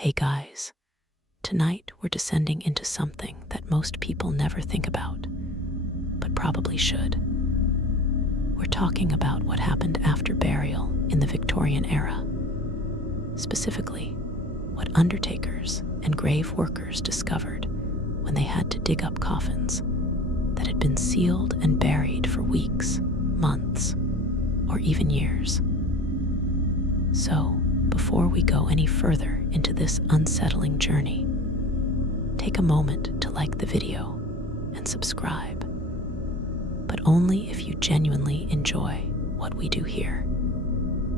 Hey guys, tonight we're descending into something that most people never think about, but probably should. We're talking about what happened after burial in the Victorian era. Specifically, what undertakers and grave workers discovered when they had to dig up coffins that had been sealed and buried for weeks, months, or even years. So, before we go any further into this unsettling journey, take a moment to like the video and subscribe, but only if you genuinely enjoy what we do here.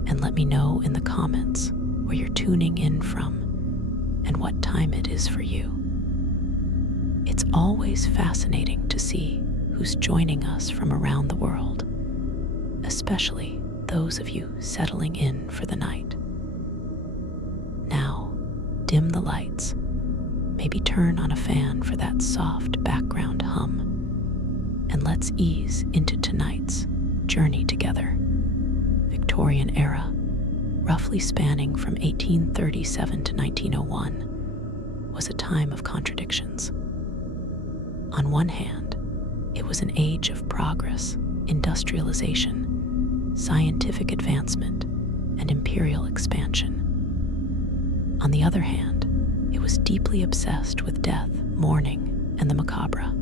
And let me know in the comments where you're tuning in from and what time it is for you. It's always fascinating to see who's joining us from around the world, especially those of you settling in for the night. Now, dim the lights, maybe turn on a fan for that soft background hum, and let's ease into tonight's journey together. Victorian era, roughly spanning from 1837 to 1901, was a time of contradictions. On one hand, it was an age of progress, industrialization, scientific advancement, and imperial expansion. On the other hand, it was deeply obsessed with death, mourning, and the macabre.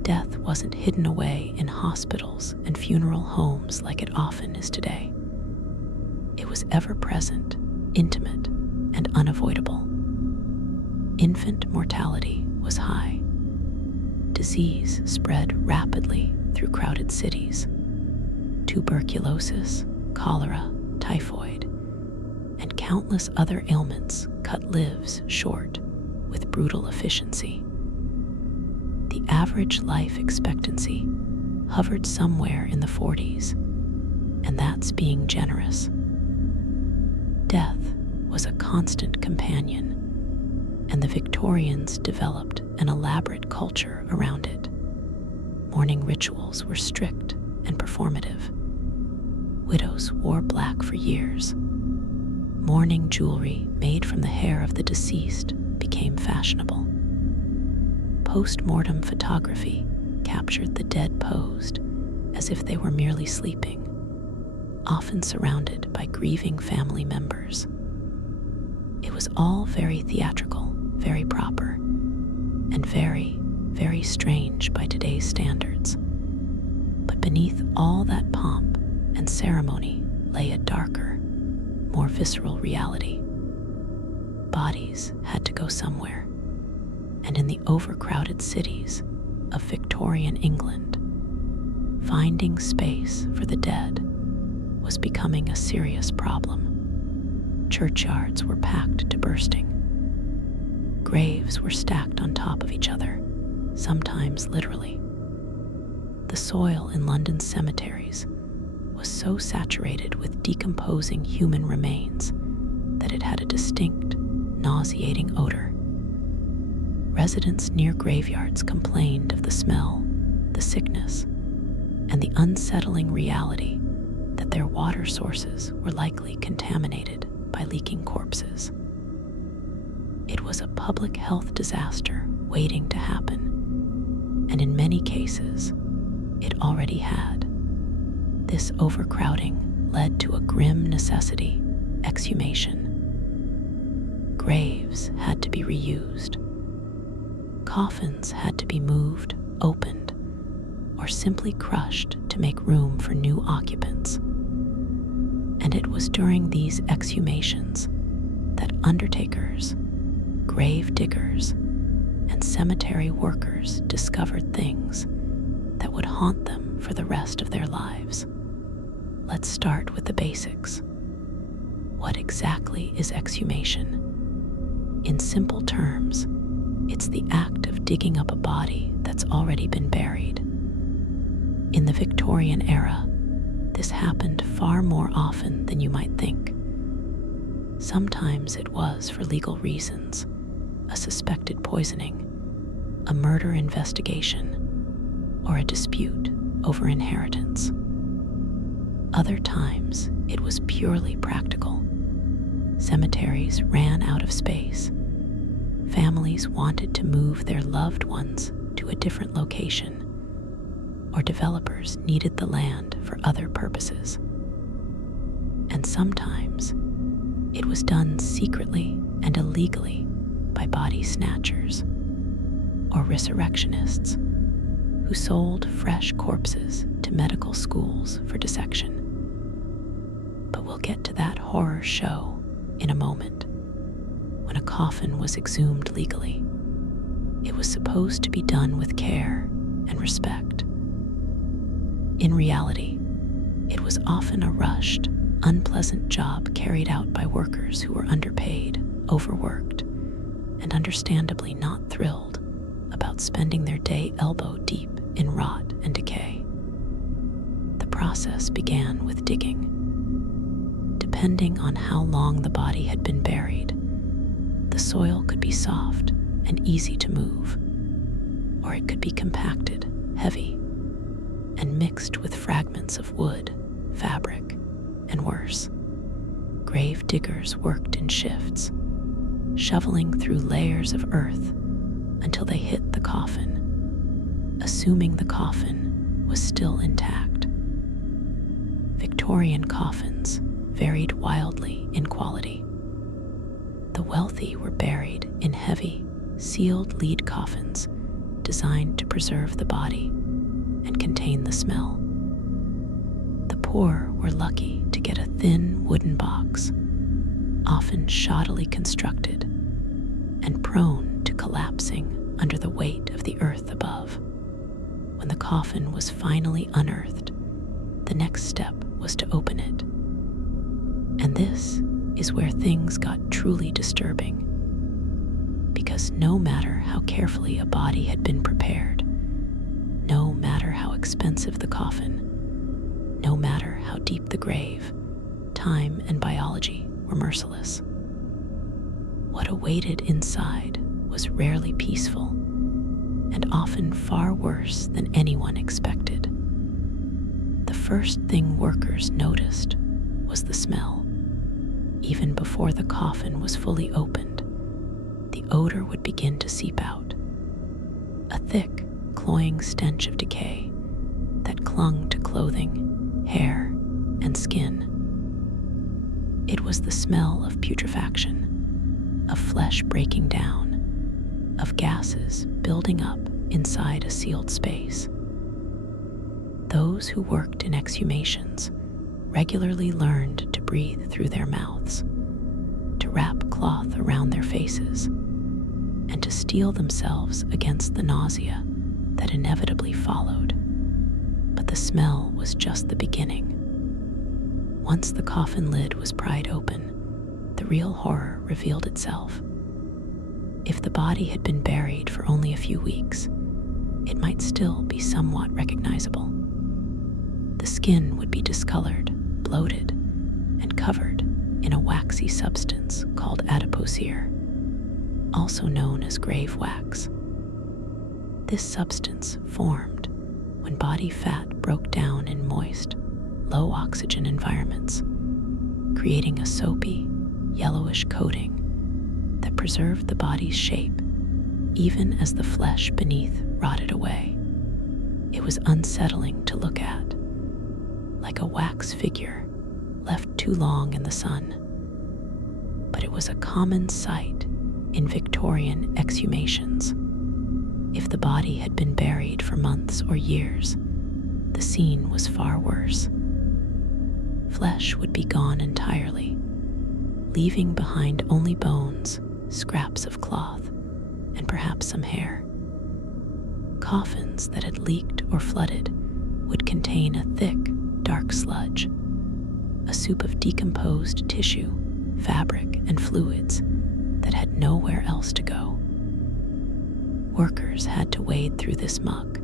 Death wasn't hidden away in hospitals and funeral homes like it often is today. It was ever present, intimate, and unavoidable. Infant mortality was high. Disease spread rapidly through crowded cities. Tuberculosis, cholera, typhoid, and countless other ailments cut lives short with brutal efficiency. The average life expectancy hovered somewhere in the 40s, and that's being generous. Death was a constant companion, and the Victorians developed an elaborate culture around it. Mourning rituals were strict and performative. Widows wore black for years. Mourning jewelry made from the hair of the deceased became fashionable. Post-mortem photography captured the dead posed as if they were merely sleeping, often surrounded by grieving family members. It was all very theatrical, very proper, and very, very strange by today's standards. But beneath all that pomp and ceremony lay a darker, more visceral reality. Bodies had to go somewhere, and in the overcrowded cities of Victorian England, finding space for the dead was becoming a serious problem. Churchyards were packed to bursting. Graves were stacked on top of each other, sometimes literally. The soil in London's cemeteries was so saturated with decomposing human remains that it had a distinct, nauseating odor. Residents near graveyards complained of the smell, the sickness, and the unsettling reality that their water sources were likely contaminated by leaking corpses. It was a public health disaster waiting to happen, and in many cases, it already had. This overcrowding led to a grim necessity: exhumation. Graves had to be reused. Coffins had to be moved, opened, or simply crushed to make room for new occupants. And it was during these exhumations that undertakers, grave diggers, and cemetery workers discovered things that would haunt them for the rest of their lives. Let's start with the basics. What exactly is exhumation? In simple terms, it's the act of digging up a body that's already been buried. In the Victorian era, this happened far more often than you might think. Sometimes it was for legal reasons: a suspected poisoning, a murder investigation, or a dispute over inheritance. Other times, it was purely practical: cemeteries ran out of space. Families wanted to move their loved ones to a different location, or developers needed the land for other purposes. And sometimes it was done secretly and illegally by body snatchers or resurrectionists who sold fresh corpses to medical schools for dissection. But we'll get to that horror show in a moment. When a coffin was exhumed legally, it was supposed to be done with care and respect. In reality, it was often a rushed, unpleasant job carried out by workers who were underpaid, overworked, and understandably not thrilled about spending their day elbow deep in rot and decay. The process began with digging. Depending on how long the body had been buried, the soil could be soft and easy to move, or it could be compacted, heavy, and mixed with fragments of wood, fabric, and worse. Grave diggers worked in shifts, shoveling through layers of earth until they hit the coffin, assuming the coffin was still intact. Victorian coffins varied wildly in quality. The wealthy were buried in heavy, sealed lead coffins designed to preserve the body and contain the smell. The poor were lucky to get a thin wooden box, often shoddily constructed and prone to collapsing under the weight of the earth above. When the coffin was finally unearthed, the next step was to open it. And this is where things got truly disturbing, because no matter how carefully a body had been prepared, no matter how expensive the coffin, no matter how deep the grave, time and biology were merciless. What awaited inside was rarely peaceful and often far worse than anyone expected. The first thing workers noticed was the smell. Even before the coffin was fully opened, the odor would begin to seep out. A thick, cloying stench of decay that clung to clothing, hair, and skin. It was the smell of putrefaction, of flesh breaking down, of gases building up inside a sealed space. Those who worked in exhumations regularly learned to breathe through their mouths, to wrap cloth around their faces, and to steel themselves against the nausea that inevitably followed. But the smell was just the beginning. Once the coffin lid was pried open, the real horror revealed itself. If the body had been buried for only a few weeks, it might still be somewhat recognizable. The skin would be discolored, bloated, and covered in a waxy substance called adipocere, also known as grave wax. This substance formed when body fat broke down in moist, low-oxygen environments, creating a soapy, yellowish coating that preserved the body's shape even as the flesh beneath rotted away. It was unsettling to look at, like a wax figure left too long in the sun. But it was a common sight in Victorian exhumations. If the body had been buried for months or years, the scene was far worse. Flesh would be gone entirely, leaving behind only bones, scraps of cloth, and perhaps some hair. Coffins that had leaked or flooded would contain a thick, dark sludge, a soup of decomposed tissue, fabric, and fluids that had nowhere else to go. Workers had to wade through this muck,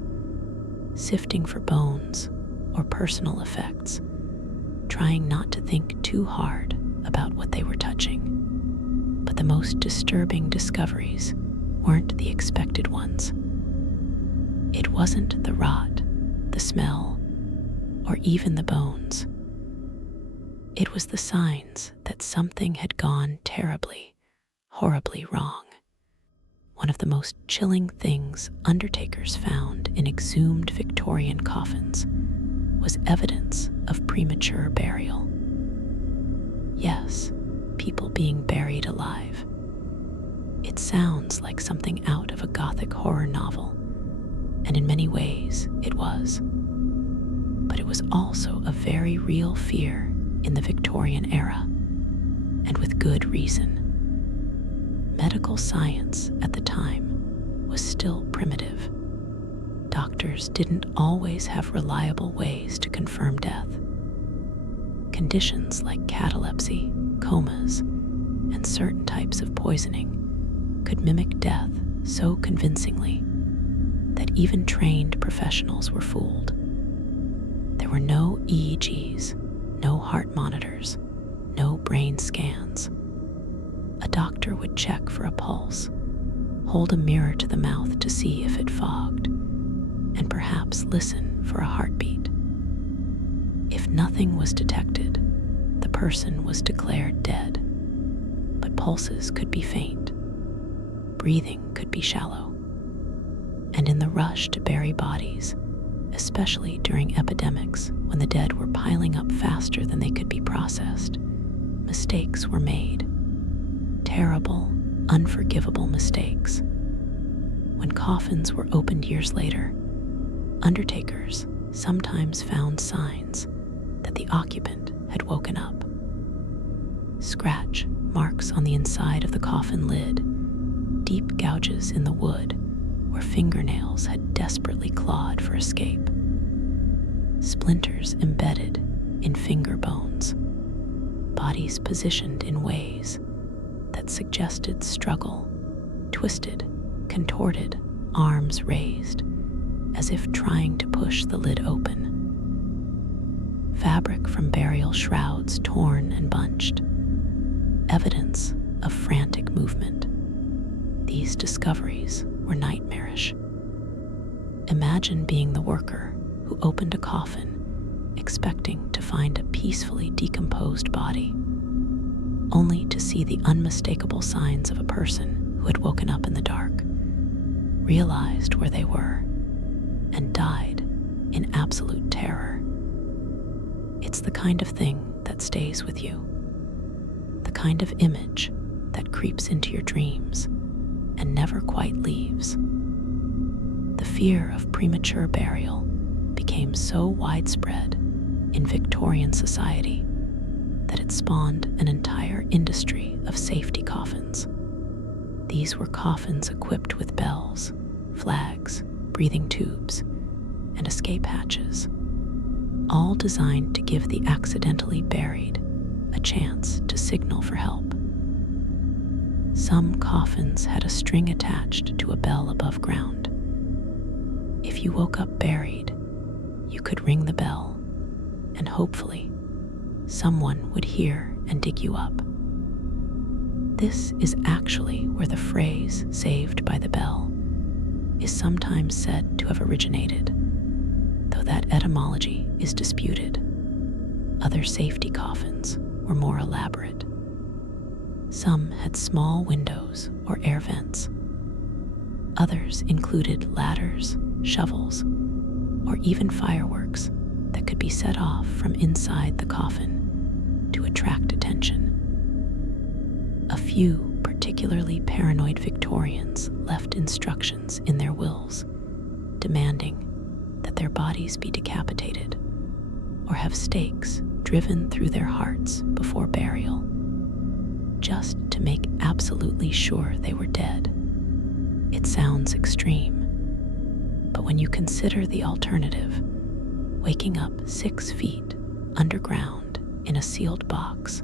sifting for bones or personal effects, trying not to think too hard about what they were touching. But the most disturbing discoveries weren't the expected ones. It wasn't the rot, the smell, or even the bones. It was the signs that something had gone terribly, horribly wrong. One of the most chilling things undertakers found in exhumed Victorian coffins was evidence of premature burial. Yes, people being buried alive. It sounds like something out of a Gothic horror novel, and in many ways it was. But it was also a very real fear in the Victorian era, and with good reason. Medical science at the time was still primitive. Doctors didn't always have reliable ways to confirm death. Conditions like catalepsy, comas, and certain types of poisoning could mimic death so convincingly that even trained professionals were fooled. There were no EEGs, no heart monitors, no brain scans. A doctor would check for a pulse, hold a mirror to the mouth to see if it fogged, and perhaps listen for a heartbeat. If nothing was detected, the person was declared dead, but pulses could be faint, breathing could be shallow, and in the rush to bury bodies, especially during epidemics when the dead were piling up faster than they could be processed, mistakes were made. Terrible, unforgivable mistakes. When coffins were opened years later, undertakers sometimes found signs that the occupant had woken up. Scratch marks on the inside of the coffin lid, deep gouges in the wood where fingernails had desperately clawed for escape, splinters embedded in finger bones, bodies positioned in ways that suggested struggle, twisted, contorted, arms raised, as if trying to push the lid open. Fabric from burial shrouds torn and bunched, evidence of frantic movement. These discoveries were nightmarish. Imagine being the worker who opened a coffin, expecting to find a peacefully decomposed body, only to see the unmistakable signs of a person who had woken up in the dark, realized where they were, and died in absolute terror. It's the kind of thing that stays with you, the kind of image that creeps into your dreams and never quite leaves. The fear of premature burial became so widespread in Victorian society that it spawned an entire industry of safety coffins. These were coffins equipped with bells, flags, breathing tubes, and escape hatches, all designed to give the accidentally buried a chance to signal for help. Some coffins had a string attached to a bell above ground. If you woke up buried, you could ring the bell, and hopefully, someone would hear and dig you up. This is actually where the phrase "saved by the bell" is sometimes said to have originated, though that etymology is disputed. Other safety coffins were more elaborate. Some had small windows or air vents. Others included ladders, shovels, or even fireworks that could be set off from inside the coffin to attract attention. A few particularly paranoid Victorians left instructions in their wills, demanding that their bodies be decapitated or have stakes driven through their hearts before burial, just to make absolutely sure they were dead. It sounds extreme, but when you consider the alternative, waking up 6 feet underground in a sealed box,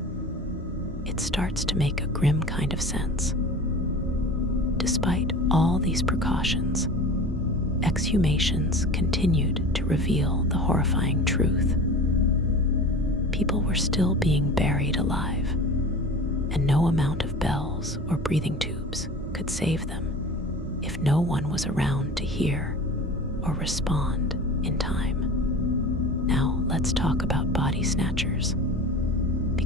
it starts to make a grim kind of sense. Despite all these precautions, exhumations continued to reveal the horrifying truth. People were still being buried alive, and no amount of bells or breathing tubes could save them if no one was around to hear or respond in time. Now let's talk about body snatchers.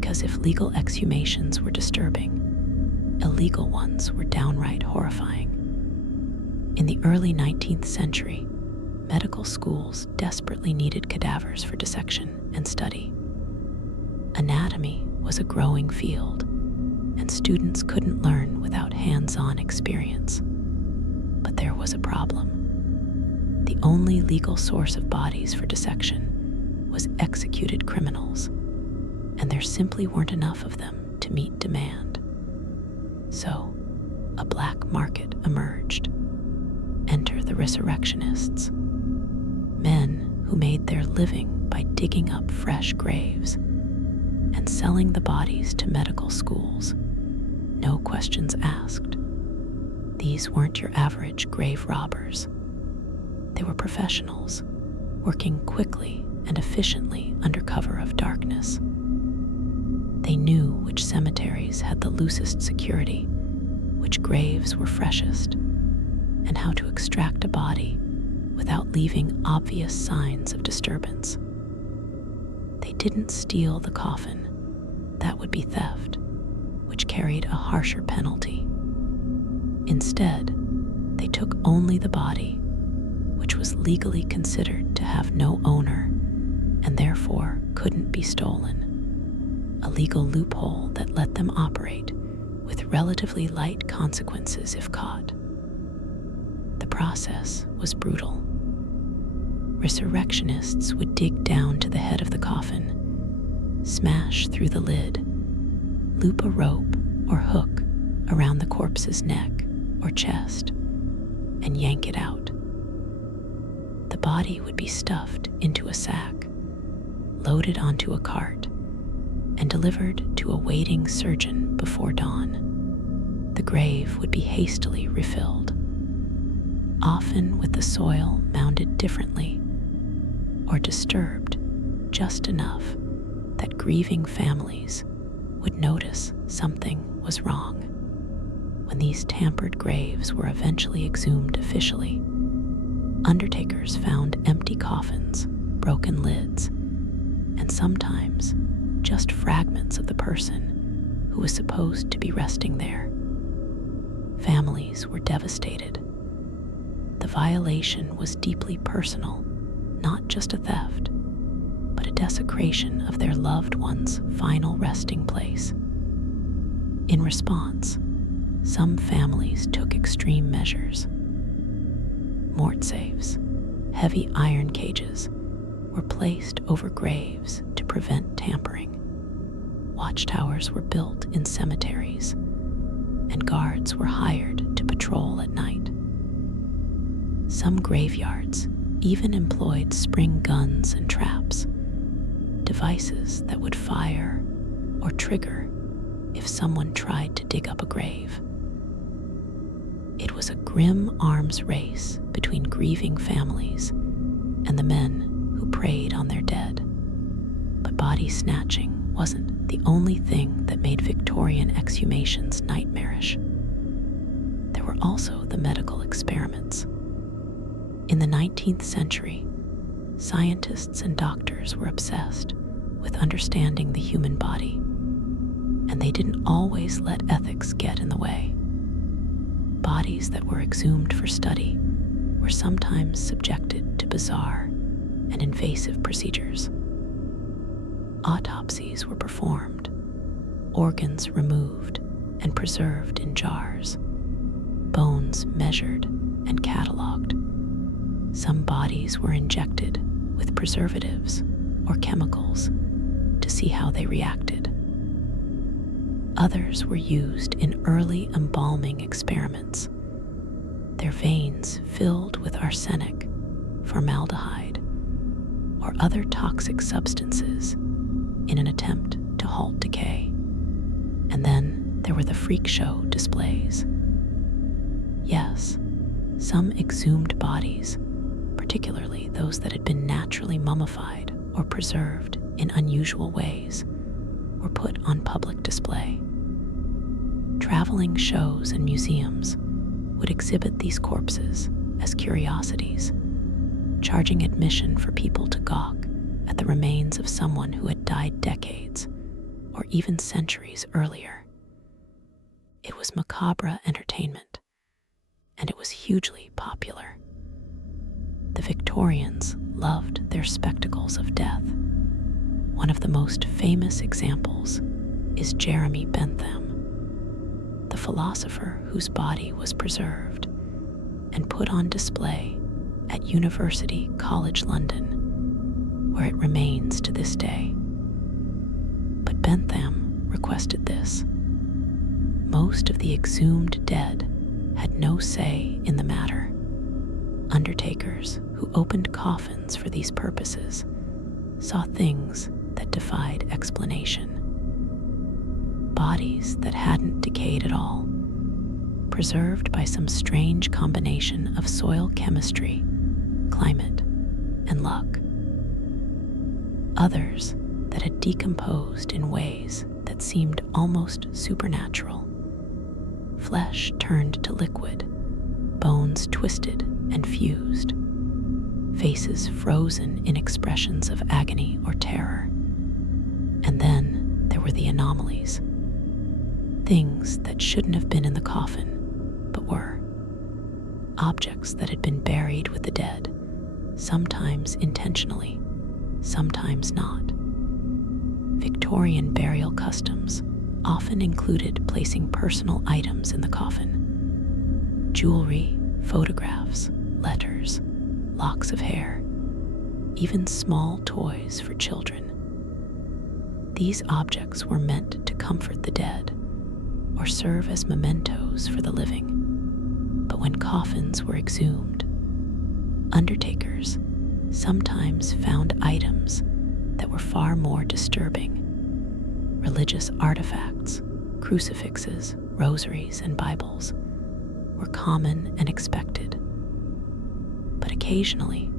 Because if legal exhumations were disturbing, illegal ones were downright horrifying. In the early 19th century, medical schools desperately needed cadavers for dissection and study. Anatomy was a growing field, and students couldn't learn without hands-on experience. But there was a problem. The only legal source of bodies for dissection was executed criminals, and there simply weren't enough of them to meet demand. So, a black market emerged. Enter the resurrectionists, men who made their living by digging up fresh graves and selling the bodies to medical schools. No questions asked. These weren't your average grave robbers. They were professionals, working quickly and efficiently under cover of darkness. They knew which cemeteries had the loosest security, which graves were freshest, and how to extract a body without leaving obvious signs of disturbance. They didn't steal the coffin. That would be theft, which carried a harsher penalty. Instead, they took only the body, which was legally considered to have no owner and therefore couldn't be stolen. A legal loophole that let them operate with relatively light consequences if caught. The process was brutal. Resurrectionists would dig down to the head of the coffin, smash through the lid, loop a rope or hook around the corpse's neck or chest, and yank it out. The body would be stuffed into a sack, loaded onto a cart, and delivered to a waiting surgeon before dawn. The grave would be hastily refilled, often with the soil mounded differently or disturbed just enough that grieving families would notice something was wrong. When these tampered graves were eventually exhumed officially, undertakers found empty coffins, broken lids, and sometimes just fragments of the person who was supposed to be resting there. Families were devastated. The violation was deeply personal, not just a theft, but a desecration of their loved one's final resting place. In response, some families took extreme measures. Mort safes, heavy iron cages, were placed over graves to prevent tampering. Watchtowers were built in cemeteries, and guards were hired to patrol at night. Some graveyards even employed spring guns and traps, devices that would fire or trigger if someone tried to dig up a grave. It was a grim arms race between grieving families and the men who preyed on their dead. But body snatching wasn't the only thing that made Victorian exhumations nightmarish. There were also the medical experiments. In the 19th century, scientists and doctors were obsessed with understanding the human body, and they didn't always let ethics get in the way. Bodies that were exhumed for study were sometimes subjected to bizarre and invasive procedures. Autopsies were performed, organs removed and preserved in jars, bones measured and cataloged. Some bodies were injected with preservatives or chemicals to see how they reacted. Others were used in early embalming experiments, their veins filled with arsenic, formaldehyde, or other toxic substances in an attempt to halt decay. And then there were the freak show displays. Yes, some exhumed bodies, particularly those that had been naturally mummified or preserved in unusual ways, were put on public display. Traveling shows and museums would exhibit these corpses as curiosities, charging admission for people to gawk at the remains of someone who had died decades, or even centuries earlier. It was macabre entertainment, and it was hugely popular. The Victorians loved their spectacles of death. One of the most famous examples is Jeremy Bentham, the philosopher whose body was preserved and put on display at University College London, where it remains to this day. But Bentham requested this. Most of the exhumed dead had no say in the matter. Undertakers who opened coffins for these purposes saw things that defied explanation. Bodies that hadn't decayed at all, preserved by some strange combination of soil chemistry, climate, and luck. Others that had decomposed in ways that seemed almost supernatural. Flesh turned to liquid, bones twisted and fused, faces frozen in expressions of agony or terror. And then there were the anomalies. Things that shouldn't have been in the coffin, but were. Objects that had been buried with the dead, sometimes intentionally, sometimes not. Victorian burial customs often included placing personal items in the coffin. Jewelry, photographs, letters, locks of hair, even small toys for children. These objects were meant to comfort the dead or serve as mementos for the living. But when coffins were exhumed, undertakers sometimes found items that were far more disturbing. Religious artifacts, crucifixes, rosaries, and Bibles were common and expected. But occasionally,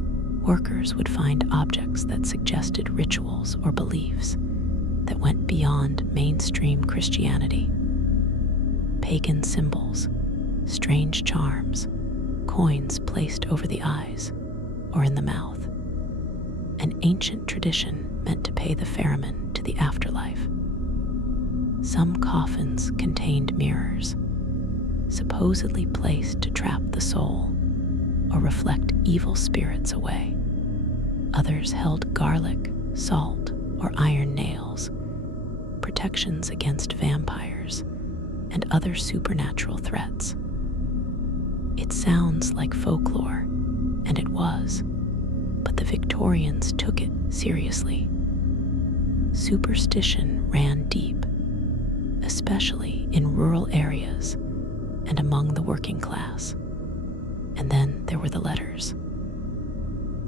workers would find objects that suggested rituals or beliefs that went beyond mainstream Christianity. Pagan symbols, strange charms, coins placed over the eyes or in the mouth. An ancient tradition meant to pay the ferryman to the afterlife. Some coffins contained mirrors, supposedly placed to trap the soul or reflect evil spirits away. Others held garlic, salt, or iron nails, protections against vampires and other supernatural threats. It sounds like folklore, and it was, but the Victorians took it seriously. Superstition ran deep, especially in rural areas and among the working class. And then there were the letters.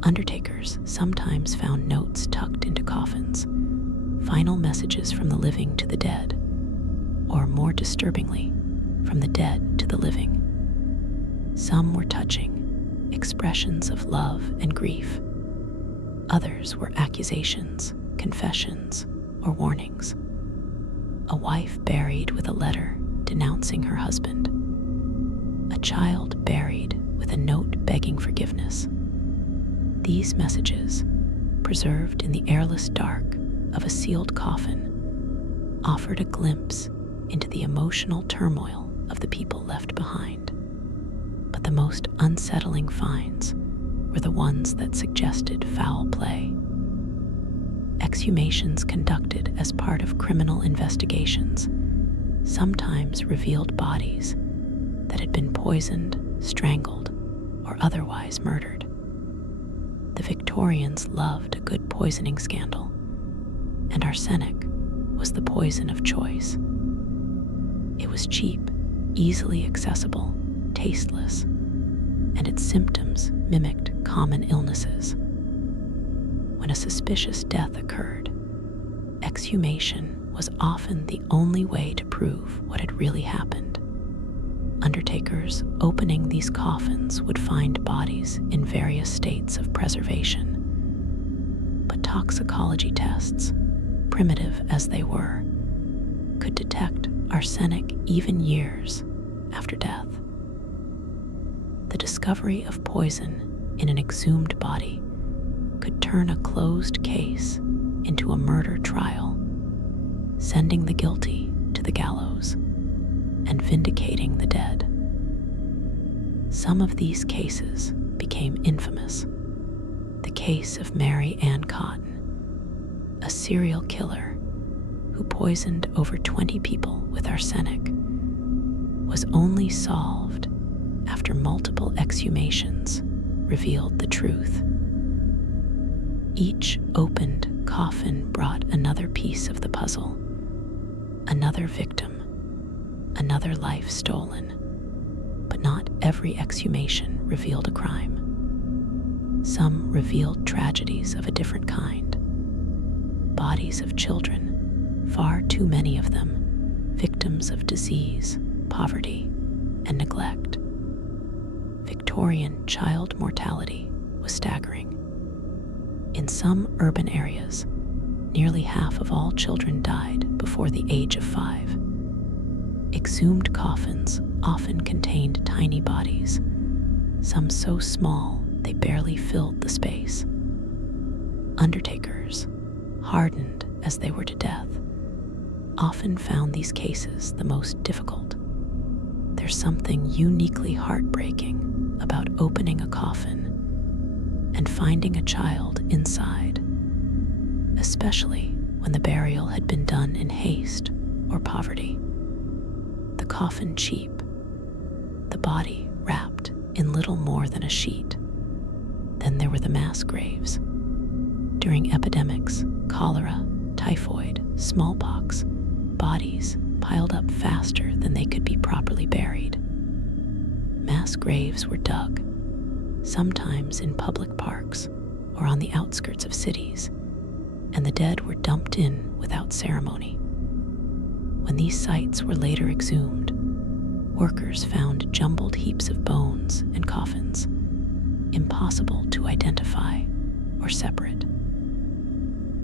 Undertakers sometimes found notes tucked into coffins, final messages from the living to the dead, or more disturbingly, from the dead to the living. Some were touching, expressions of love and grief. Others were accusations, confessions, or warnings. A wife buried with a letter denouncing her husband. A child buried with a note begging forgiveness. These messages, preserved in the airless dark of a sealed coffin, offered a glimpse into the emotional turmoil of the people left behind. But the most unsettling finds were the ones that suggested foul play. Exhumations conducted as part of criminal investigations sometimes revealed bodies that had been poisoned, strangled, or otherwise murdered. The Victorians loved a good poisoning scandal, and arsenic was the poison of choice. It was cheap, easily accessible, tasteless, and its symptoms mimicked common illnesses. When a suspicious death occurred, exhumation was often the only way to prove what had really happened. Undertakers opening these coffins would find bodies in various states of preservation. But toxicology tests, primitive as they were, could detect arsenic even years after death. The discovery of poison in an exhumed body could turn a closed case into a murder trial, sending the guilty to the gallows and vindicating the dead. Some of these cases became infamous. The case of Mary Ann Cotton, a serial killer who poisoned over 20 people with arsenic, was only solved after multiple exhumations revealed the truth. Each opened coffin brought another piece of the puzzle, another victim, another life stolen. But not every exhumation revealed a crime. Some revealed tragedies of a different kind. Bodies of children, far too many of them, victims of disease, poverty, and neglect. Victorian child mortality was staggering. In some urban areas, nearly half of all children died before the age of 5. Exhumed coffins often contained tiny bodies, some so small they barely filled the space. Undertakers, hardened as they were to death, often found these cases the most difficult. There's something uniquely heartbreaking about opening a coffin and finding a child inside, especially when the burial had been done in haste or poverty. The coffin cheap, the body wrapped in little more than a sheet. Then there were the mass graves. During epidemics, cholera, typhoid, smallpox, bodies piled up faster than they could be properly buried. Mass graves were dug, sometimes in public parks or on the outskirts of cities, and the dead were dumped in without ceremony. When these sites were later exhumed, workers found jumbled heaps of bones and coffins, impossible to identify or separate.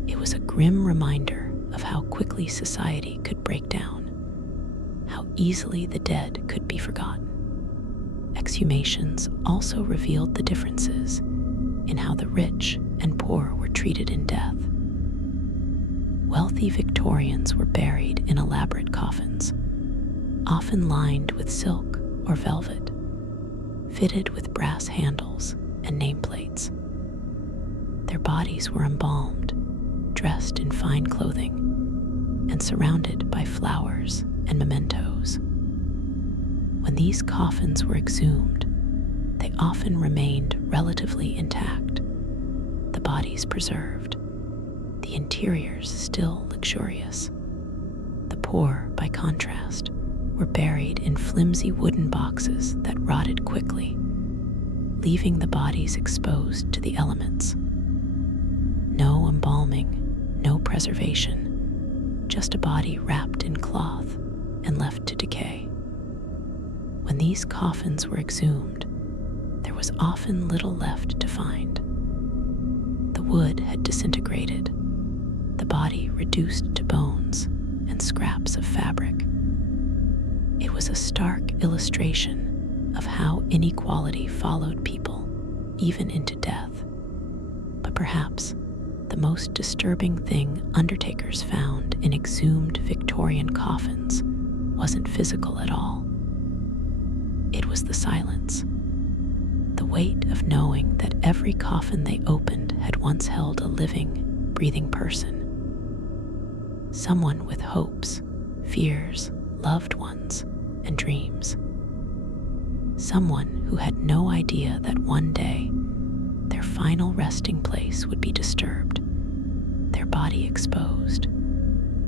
It was a grim reminder of how quickly society could break down, how easily the dead could be forgotten. Exhumations also revealed the differences in how the rich and poor were treated in death. Wealthy Victorians were buried in elaborate coffins, often lined with silk or velvet, fitted with brass handles and nameplates. Their bodies were embalmed, dressed in fine clothing, and surrounded by flowers and mementos. When these coffins were exhumed, they often remained relatively intact, the bodies preserved, the interiors still luxurious. The poor, by contrast, were buried in flimsy wooden boxes that rotted quickly, leaving the bodies exposed to the elements. No embalming, no preservation, just a body wrapped in cloth and left to decay. When these coffins were exhumed, there was often little left to find. The wood had disintegrated, the body reduced to bones and scraps of fabric. It was a stark illustration of how inequality followed people, even into death. But perhaps the most disturbing thing undertakers found in exhumed Victorian coffins wasn't physical at all. It was the silence, the weight of knowing that every coffin they opened had once held a living, breathing person. Someone with hopes, fears, loved ones, and dreams. Someone who had no idea that one day their final resting place would be disturbed, their body exposed,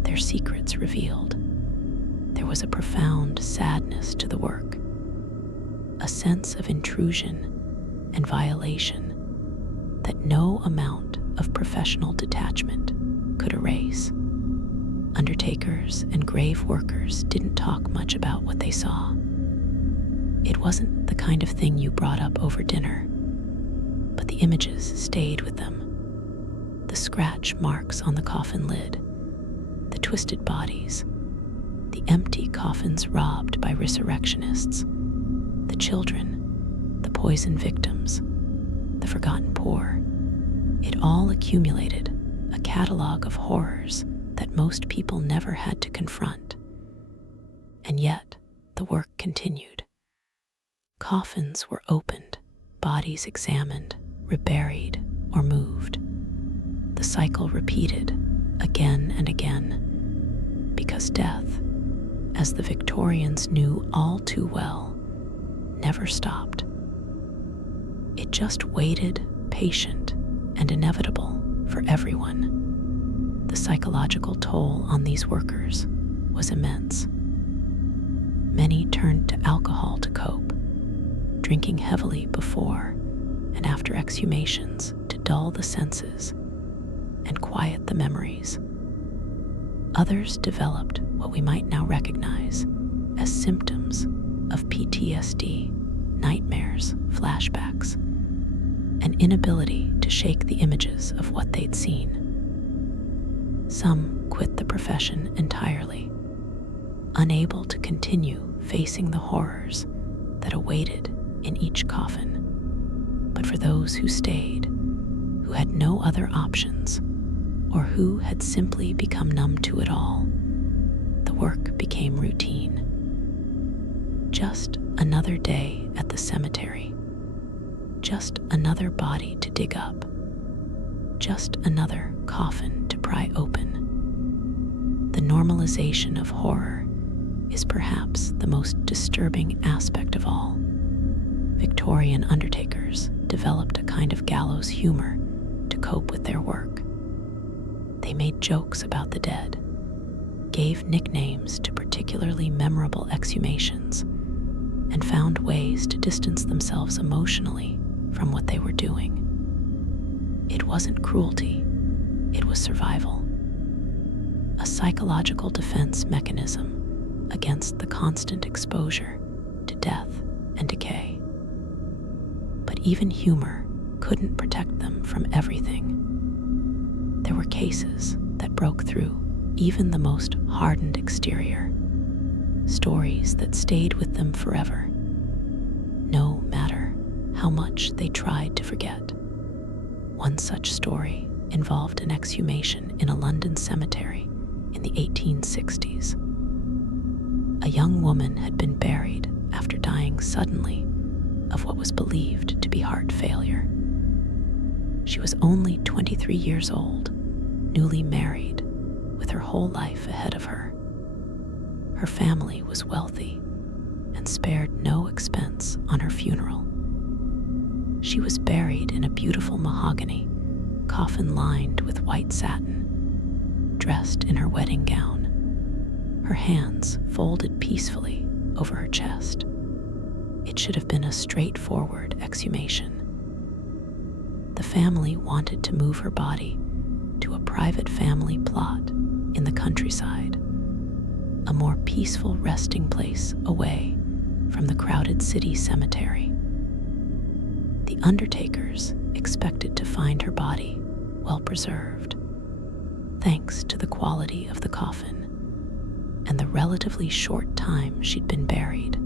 their secrets revealed. There was a profound sadness to the work, a sense of intrusion and violation that no amount of professional detachment could erase. Undertakers and grave workers didn't talk much about what they saw. It wasn't the kind of thing you brought up over dinner, but the images stayed with them. The scratch marks on the coffin lid, the twisted bodies, the empty coffins robbed by resurrectionists, the children, the poison victims, the forgotten poor. It all accumulated, a catalog of horrors that most people never had to confront. And yet, the work continued. Coffins were opened, bodies examined, reburied, or moved. The cycle repeated again and again, because death, as the Victorians knew all too well, never stopped. It just waited, patient and inevitable for everyone. The psychological toll on these workers was immense. Many turned to alcohol to cope, drinking heavily before and after exhumations to dull the senses and quiet the memories. Others developed what we might now recognize as symptoms of PTSD, nightmares, flashbacks, an inability to shake the images of what they'd seen. Some quit the profession entirely, unable to continue facing the horrors that awaited in each coffin. But for those who stayed, who had no other options, or who had simply become numb to it all, the work became routine. Just another day at the cemetery. Just another body to dig up. Just another coffin to pry open. The normalization of horror is perhaps the most disturbing aspect of all. Victorian undertakers developed a kind of gallows humor to cope with their work. They made jokes about the dead, gave nicknames to particularly memorable exhumations, and found ways to distance themselves emotionally from what they were doing. It wasn't cruelty, it was survival. A psychological defense mechanism against the constant exposure to death and decay. But even humor couldn't protect them from everything. There were cases that broke through even the most hardened exterior, stories that stayed with them forever, no matter how much they tried to forget. One such story involved an exhumation in a London cemetery in the 1860s. A young woman had been buried after dying suddenly of what was believed to be heart failure. She was only 23 years old, newly married, with her whole life ahead of her. Her family was wealthy and spared no expense on her funeral. She was buried in a beautiful mahogany coffin lined with white satin, dressed in her wedding gown, her hands folded peacefully over her chest. It should have been a straightforward exhumation. The family wanted to move her body to a private family plot in the countryside, a more peaceful resting place away from the crowded city cemetery. The undertakers expected to find her body well preserved, thanks to the quality of the coffin and the relatively short time she'd been buried,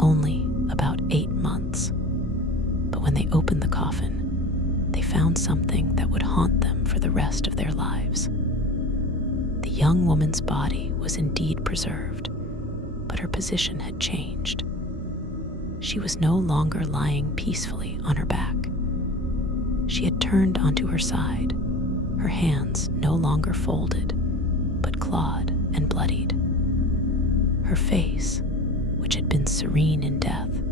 only about 8 months. But when they opened the coffin, they found something that would haunt them for the rest of their lives. The young woman's body was indeed preserved, but her position had changed. She was no longer lying peacefully on her back. She had turned onto her side, her hands no longer folded, but clawed and bloodied. Her face, which had been serene in death,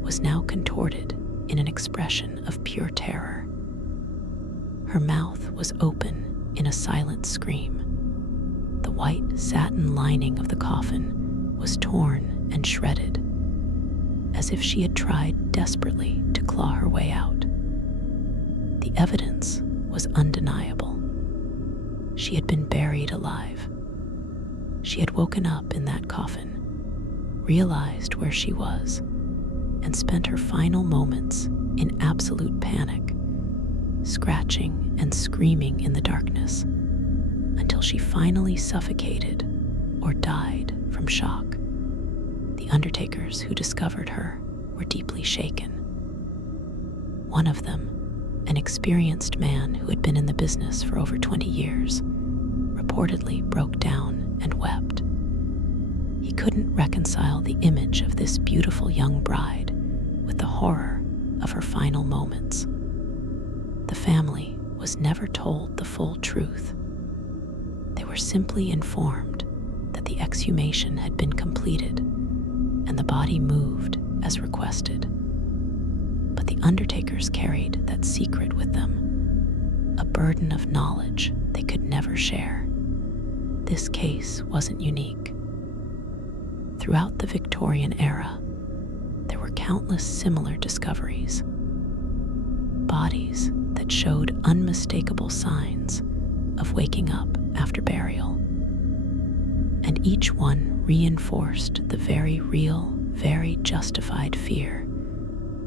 was now contorted in an expression of pure terror. Her mouth was open in a silent scream. The white satin lining of the coffin was torn and shredded, as if she had tried desperately to claw her way out. The evidence was undeniable. She had been buried alive. She had woken up in that coffin, realized where she was, and spent her final moments in absolute panic, scratching and screaming in the darkness until she finally suffocated or died from shock. The undertakers who discovered her were deeply shaken. One of them, an experienced man who had been in the business for over 20 years, reportedly broke down and wept. He couldn't reconcile the image of this beautiful young bride with the horror of her final moments. The family was never told the full truth. They were simply informed that the exhumation had been completed and the body moved as requested. But the undertakers carried that secret with them, a burden of knowledge they could never share. This case wasn't unique. Throughout the Victorian era, there were countless similar discoveries. Bodies that showed unmistakable signs of waking up after burial. And each one reinforced the very real, very justified fear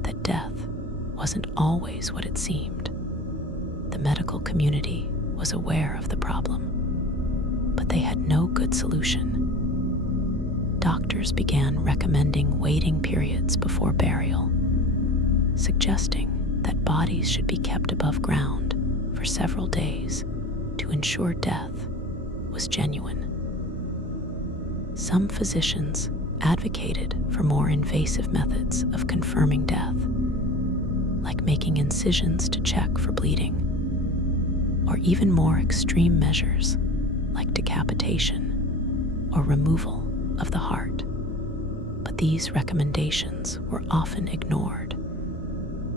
that death wasn't always what it seemed. The medical community was aware of the problem, but they had no good solution. Doctors began recommending waiting periods before burial, suggesting that bodies should be kept above ground for several days to ensure death was genuine. Some physicians advocated for more invasive methods of confirming death, like making incisions to check for bleeding, or even more extreme measures like decapitation or removal of the heart. But these recommendations were often ignored,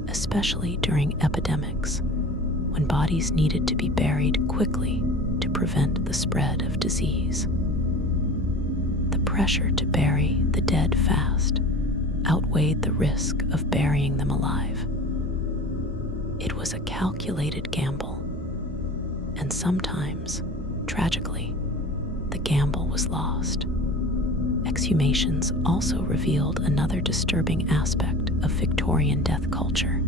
especially during epidemics when bodies needed to be buried quickly to prevent the spread of disease. The pressure to bury the dead fast outweighed the risk of burying them alive. It was a calculated gamble, and sometimes, tragically, the gamble was lost. Exhumations also revealed another disturbing aspect of Victorian death culture: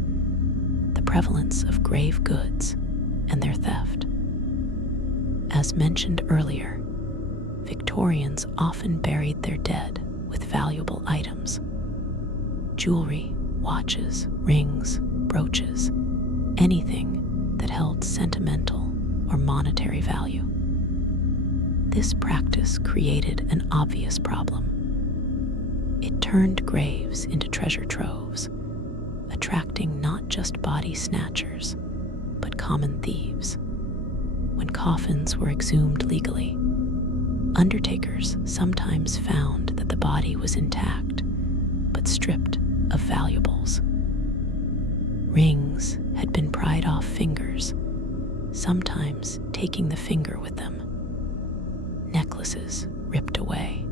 the prevalence of grave goods and their theft. As mentioned earlier, Victorians often buried their dead with valuable items: jewelry, watches, rings, brooches, anything that held sentimental or monetary value. This practice created an obvious problem. It turned graves into treasure troves, attracting not just body snatchers, but common thieves. When coffins were exhumed legally, undertakers sometimes found that the body was intact, but stripped of valuables. Rings had been pried off fingers, sometimes taking the finger with them. Necklaces ripped away.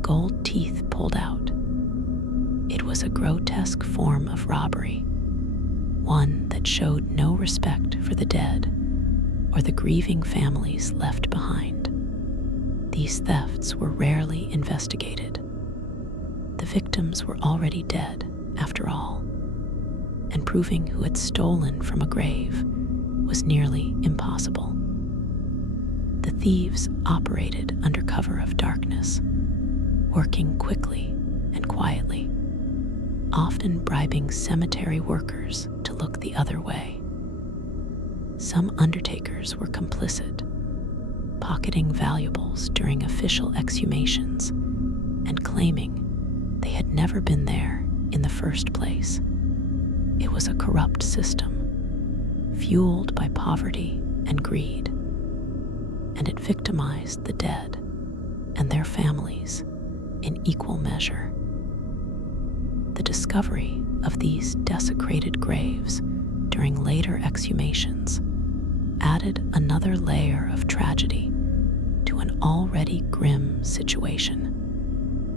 Gold teeth pulled out. It was a grotesque form of robbery, one that showed no respect for the dead or the grieving families left behind. These thefts were rarely investigated. The victims were already dead, after all, and proving who had stolen from a grave was nearly impossible. The thieves operated under cover of darkness, working quickly and quietly, often bribing cemetery workers to look the other way. Some undertakers were complicit, pocketing valuables during official exhumations and claiming they had never been there in the first place. It was a corrupt system, fueled by poverty and greed, and it victimized the dead and their families in equal measure. The discovery of these desecrated graves during later exhumations added another layer of tragedy to an already grim situation.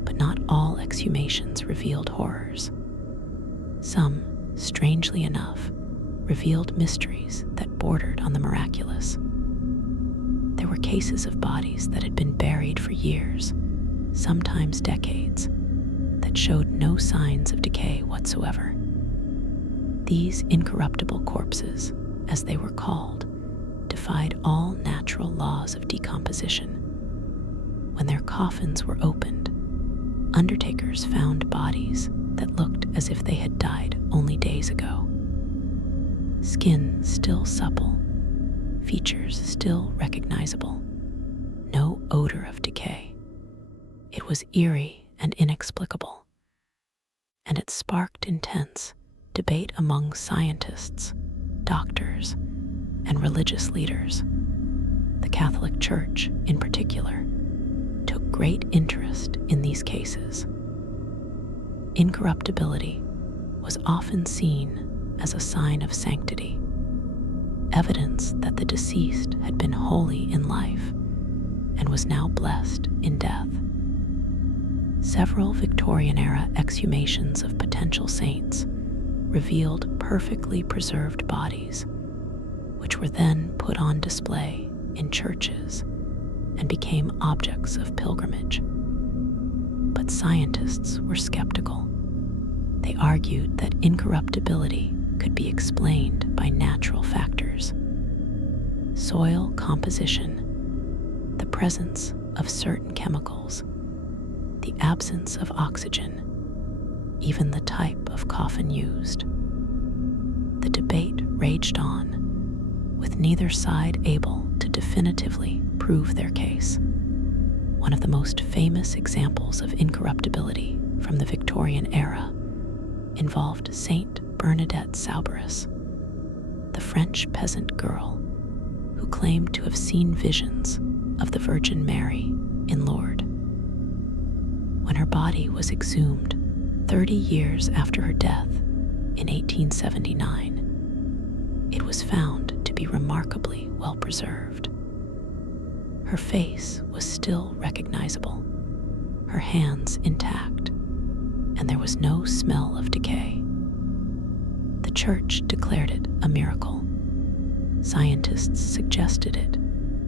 But not all exhumations revealed horrors. Some, strangely enough, revealed mysteries that bordered on the miraculous. There were cases of bodies that had been buried for years, sometimes decades, that showed no signs of decay whatsoever. These incorruptible corpses, as they were called, defied all natural laws of decomposition. When their coffins were opened, undertakers found bodies that looked as if they had died only days ago. Skin still supple, features still recognizable. No odor of decay. It was eerie and inexplicable, and it sparked intense debate among scientists, doctors, and religious leaders. The Catholic Church, in particular, took great interest in these cases. Incorruptibility was often seen as a sign of sanctity, evidence that the deceased had been holy in life and was now blessed in death. Several Victorian-era exhumations of potential saints revealed perfectly preserved bodies, which were then put on display in churches and became objects of pilgrimage. But scientists were skeptical. They argued that incorruptibility could be explained by natural factors: soil composition, the presence of certain chemicals, the absence of oxygen, even the type of coffin used. The debate raged on, with neither side able to definitively prove their case. One of the most famous examples of incorruptibility from the Victorian era involved Saint Bernadette Soubirous, the French peasant girl who claimed to have seen visions of the Virgin Mary in Lourdes. When her body was exhumed 30 years after her death in 1879, it was found to be remarkably well preserved. Her face was still recognizable, her hands intact, and there was no smell of decay. The Church declared it a miracle. Scientists suggested it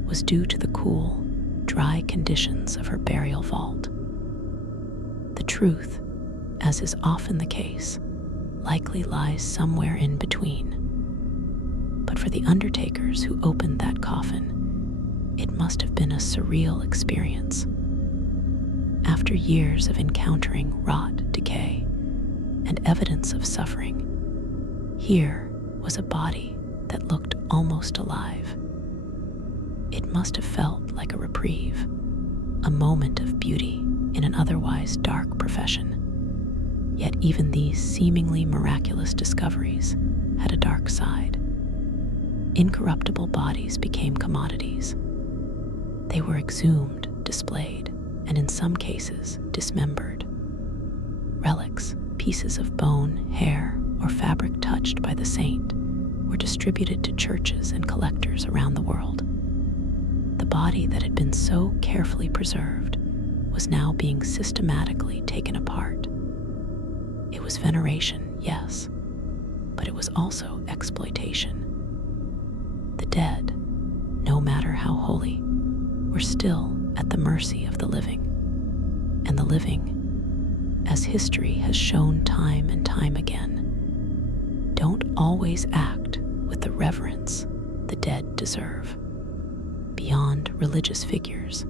was due to the cool, dry conditions of her burial vault. The truth, as is often the case, likely lies somewhere in between. But for the undertakers who opened that coffin, it must have been a surreal experience. After years of encountering rot, decay, and evidence of suffering, here was a body that looked almost alive. It must have felt like a reprieve, a moment of beauty in an otherwise dark profession. Yet even these seemingly miraculous discoveries had a dark side. Incorruptible bodies became commodities. They were exhumed, displayed, and in some cases dismembered. Relics, pieces of bone, hair, or fabric touched by the saint, were distributed to churches and collectors around the world. The body that had been so carefully preserved was now being systematically taken apart. It was veneration, yes, but it was also exploitation. The dead, no matter how holy, were still at the mercy of the living. And the living, as history has shown time and time again, don't always act with the reverence the dead deserve. Beyond religious figures,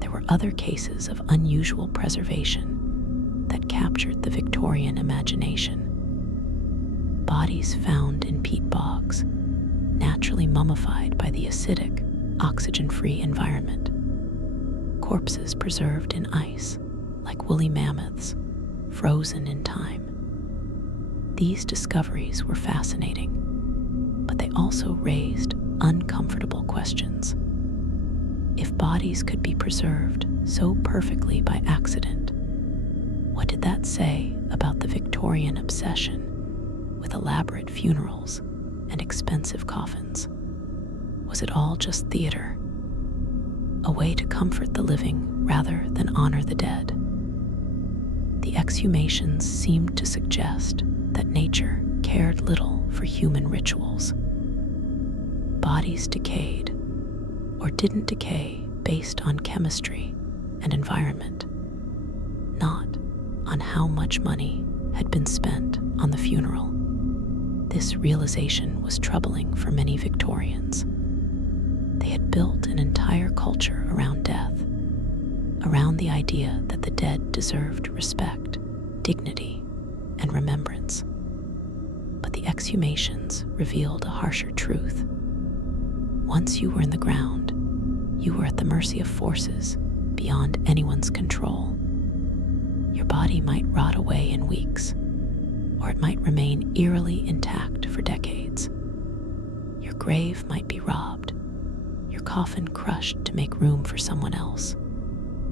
there were other cases of unusual preservation that captured the Victorian imagination. Bodies found in peat bogs, naturally mummified by the acidic, oxygen-free environment. Corpses preserved in ice, like woolly mammoths, frozen in time. These discoveries were fascinating, but they also raised uncomfortable questions. If bodies could be preserved so perfectly by accident, what did that say about the Victorian obsession with elaborate funerals and expensive coffins? Was it all just theater? A way to comfort the living rather than honor the dead? The exhumations seemed to suggest that nature cared little for human rituals. Bodies decayed, or didn't decay based on chemistry and environment, not on how much money had been spent on the funeral. This realization was troubling for many Victorians. They had built an entire culture around death, around the idea that the dead deserved respect, dignity, and remembrance. But the exhumations revealed a harsher truth. Once you were in the ground, you were at the mercy of forces beyond anyone's control. Your body might rot away in weeks, or it might remain eerily intact for decades. Your grave might be robbed, your coffin crushed to make room for someone else,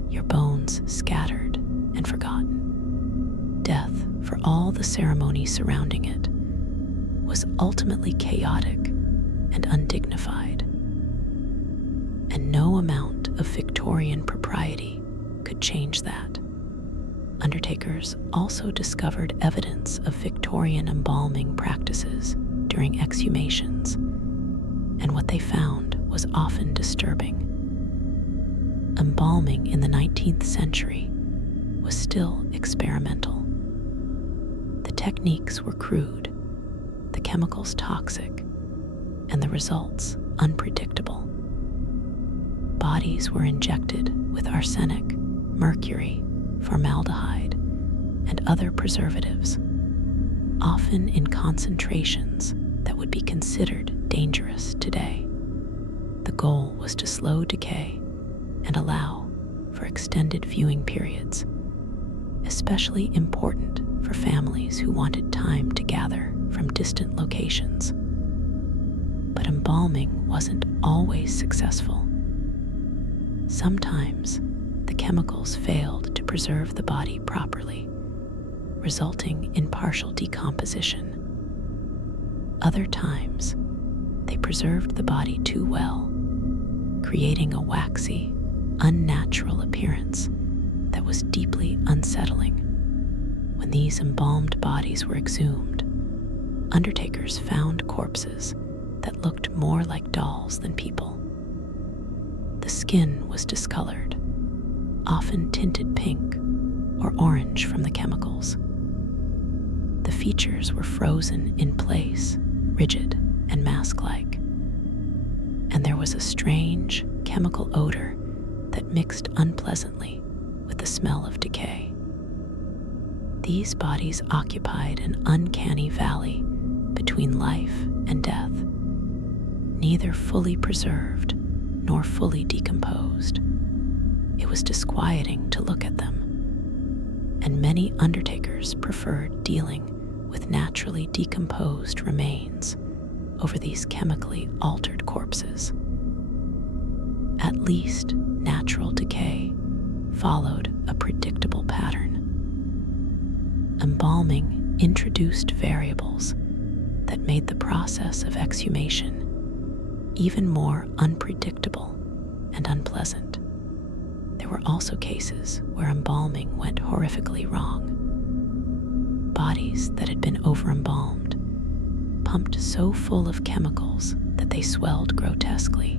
your bones scattered and forgotten. Death, for all the ceremony surrounding it, was ultimately chaotic and undignified. And no amount of Victorian propriety could change that. Undertakers also discovered evidence of Victorian embalming practices during exhumations, and what they found was often disturbing. Embalming in the 19th century was still experimental. The techniques were crude, the chemicals toxic, and the results unpredictable. Bodies were injected with arsenic, mercury, formaldehyde, and other preservatives, often in concentrations that would be considered dangerous today. The goal was to slow decay and allow for extended viewing periods, especially important for families who wanted time to gather from distant locations. But embalming wasn't always successful. Sometimes the chemicals failed to preserve the body properly, resulting in partial decomposition. Other times, they preserved the body too well, creating a waxy, unnatural appearance that was deeply unsettling. When these embalmed bodies were exhumed, undertakers found corpses that looked more like dolls than people. The skin was discolored, often tinted pink or orange from the chemicals. The features were frozen in place, rigid and mask-like, and there was a strange chemical odor that mixed unpleasantly with the smell of decay. These bodies occupied an uncanny valley between life and death, neither fully preserved nor fully decomposed. It was disquieting to look at them, and many undertakers preferred dealing with naturally decomposed remains over these chemically altered corpses. At least natural decay followed a predictable pattern. Embalming introduced variables that made the process of exhumation even more unpredictable and unpleasant. There were also cases where embalming went horrifically wrong. Bodies that had been over-embalmed, pumped so full of chemicals that they swelled grotesquely,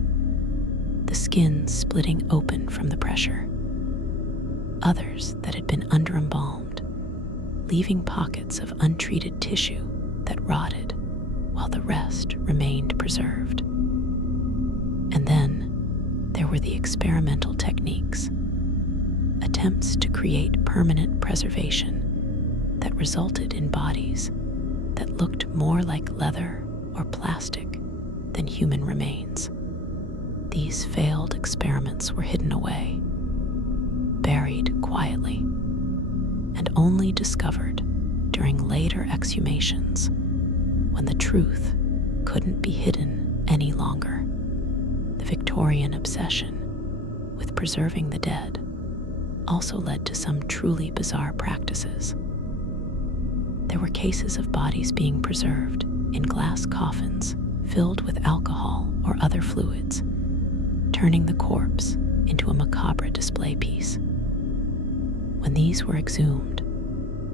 the skin splitting open from the pressure. Others that had been under-embalmed, leaving pockets of untreated tissue that rotted while the rest remained preserved. And then there were the experimental techniques, attempts to create permanent preservation that resulted in bodies that looked more like leather or plastic than human remains. These failed experiments were hidden away, buried quietly, and only discovered during later exhumations when the truth couldn't be hidden any longer. The Victorian obsession with preserving the dead also led to some truly bizarre practices. There were cases of bodies being preserved in glass coffins filled with alcohol or other fluids, turning the corpse into a macabre display piece. When these were exhumed,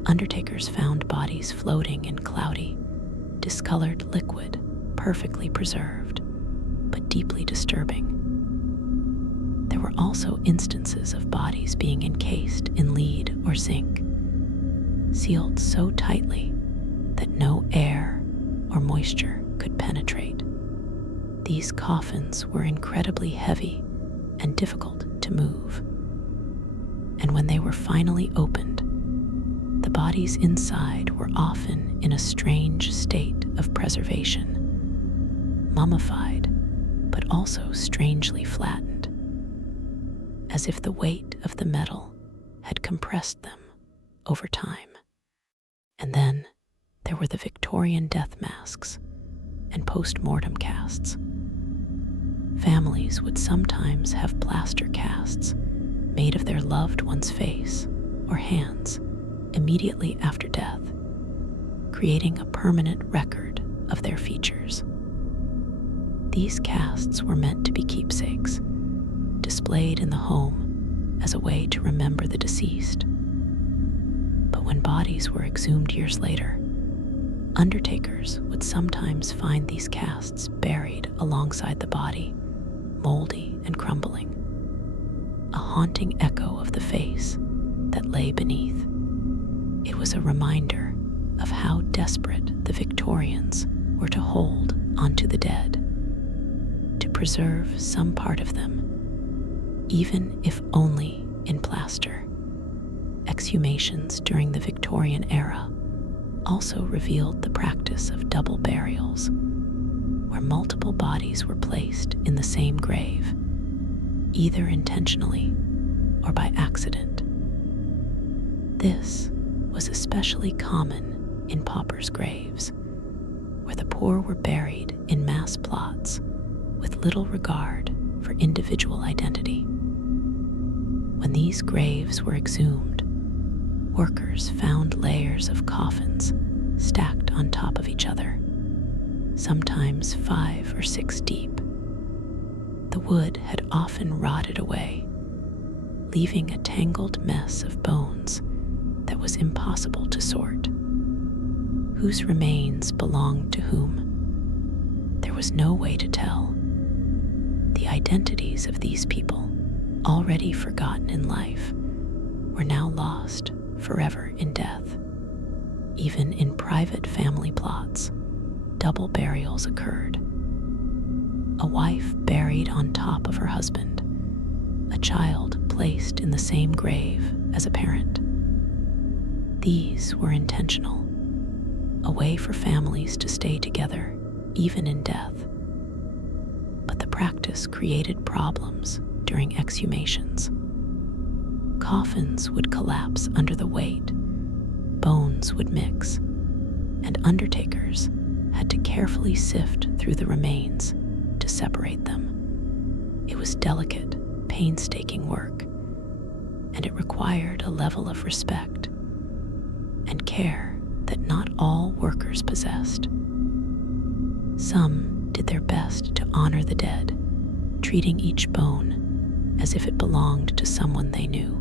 undertakers found bodies floating in cloudy, discolored liquid, perfectly preserved, but deeply disturbing. There were also instances of bodies being encased in lead or zinc, sealed so tightly that no air or moisture could penetrate. These coffins were incredibly heavy and difficult to move. And when they were finally opened, the bodies inside were often in a strange state of preservation, mummified but also strangely flattened, as if the weight of the metal had compressed them over time. And then there were the Victorian death masks and post-mortem casts. Families would sometimes have plaster casts made of their loved one's face or hands immediately after death, creating a permanent record of their features. These casts were meant to be keepsakes, displayed in the home as a way to remember the deceased. But when bodies were exhumed years later, undertakers would sometimes find these casts buried alongside the body, moldy and crumbling, a haunting echo of the face that lay beneath. It was a reminder of how desperate the Victorians were to hold onto the dead, to preserve some part of them, even if only in plaster. Exhumations during the Victorian era also revealed the practice of double burials, where multiple bodies were placed in the same grave, either intentionally or by accident. This was especially common in paupers' graves, where the poor were buried in mass plots with little regard for individual identity. When these graves were exhumed, workers found layers of coffins stacked on top of each other, sometimes 5 or 6 deep. The wood had often rotted away, leaving a tangled mess of bones that was impossible to sort. Whose remains belonged to whom? There was no way to tell. The identities of these people, already forgotten in life, were now lost forever in death. Even in private family plots, double burials occurred. A wife buried on top of her husband, a child placed in the same grave as a parent. These were intentional, a way for families to stay together even in death. But the practice created problems during exhumations. Coffins would collapse under the weight, bones would mix, and undertakers had to carefully sift through the remains to separate them. It was delicate, painstaking work, and it required a level of respect and care that not all workers possessed. Some did their best to honor the dead, treating each bone as if it belonged to someone they knew.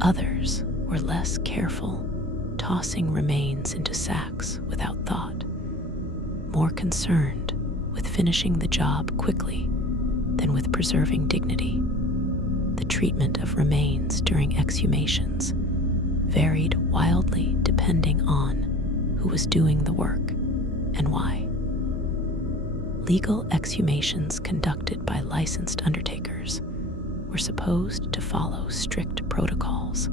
Others were less careful, tossing remains into sacks without thought, more concerned with finishing the job quickly than with preserving dignity. The treatment of remains during exhumations varied wildly depending on who was doing the work and why. Legal exhumations conducted by licensed undertakers were supposed to follow strict protocols.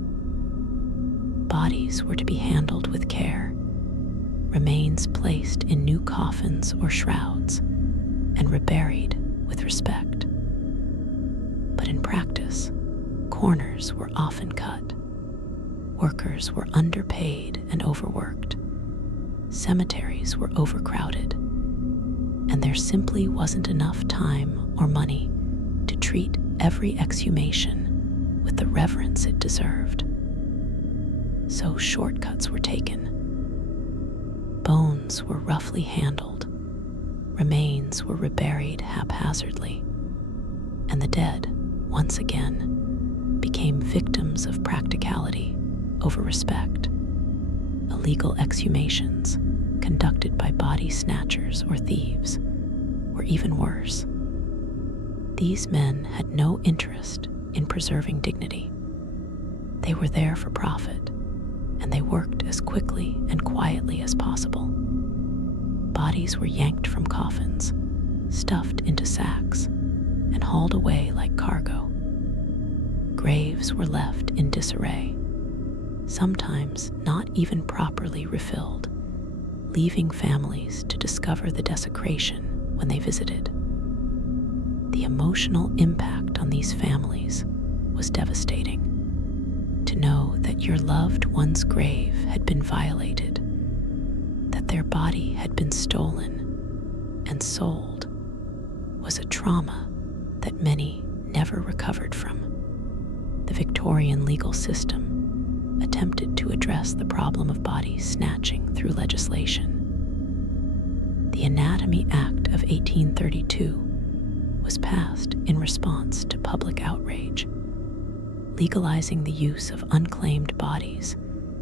Bodies were to be handled with care, remains placed in new coffins or shrouds, and reburied with respect. But in practice, corners were often cut. Workers were underpaid and overworked. Cemeteries were overcrowded, and there simply wasn't enough time or money to treat every exhumation with the reverence it deserved. So shortcuts were taken. Bones were roughly handled, remains were reburied haphazardly, and the dead, once again, became victims of practicality over respect. Illegal exhumations, conducted by body snatchers or thieves, were even worse. These men had no interest in preserving dignity. They were there for profit, and they worked as quickly and quietly as possible. Bodies were yanked from coffins, stuffed into sacks, and hauled away like cargo. Graves were left in disarray, sometimes not even properly refilled, leaving families to discover the desecration when they visited. The emotional impact on these families was devastating. To know that your loved one's grave had been violated, that their body had been stolen and sold, was a trauma that many never recovered from. The Victorian legal system attempted to address the problem of body snatching through legislation. The Anatomy Act of 1832 was passed in response to public outrage, legalizing the use of unclaimed bodies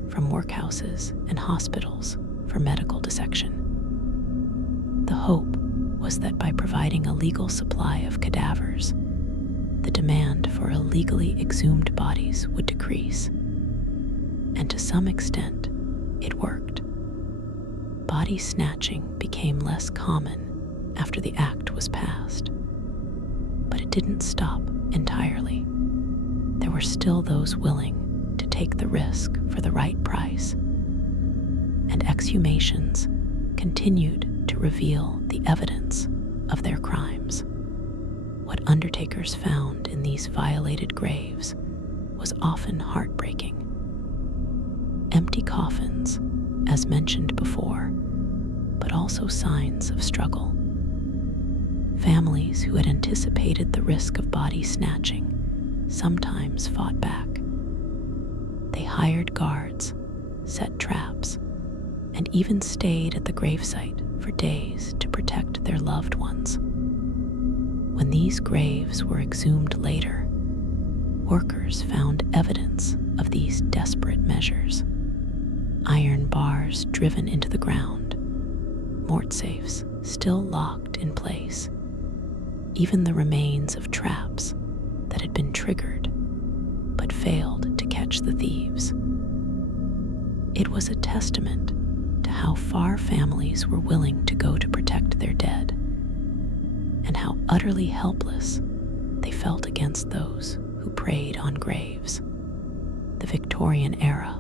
from workhouses and hospitals for medical dissection. The hope was that by providing a legal supply of cadavers, the demand for illegally exhumed bodies would decrease. And to some extent, it worked. Body snatching became less common after the act was passed. But it didn't stop entirely. There were still those willing to take the risk for the right price, and exhumations continued to reveal the evidence of their crimes. What undertakers found in these violated graves was often heartbreaking. Empty coffins, as mentioned before, but also signs of struggle. Families who had anticipated the risk of body snatching sometimes fought back. They hired guards, set traps, and even stayed at the gravesite for days to protect their loved ones. When these graves were exhumed later, workers found evidence of these desperate measures. Iron bars driven into the ground, mort safes still locked in place, even the remains of traps that had been triggered but failed to catch the thieves. It was a testament to how far families were willing to go to protect their dead, and how utterly helpless they felt against those who preyed on graves. The Victorian era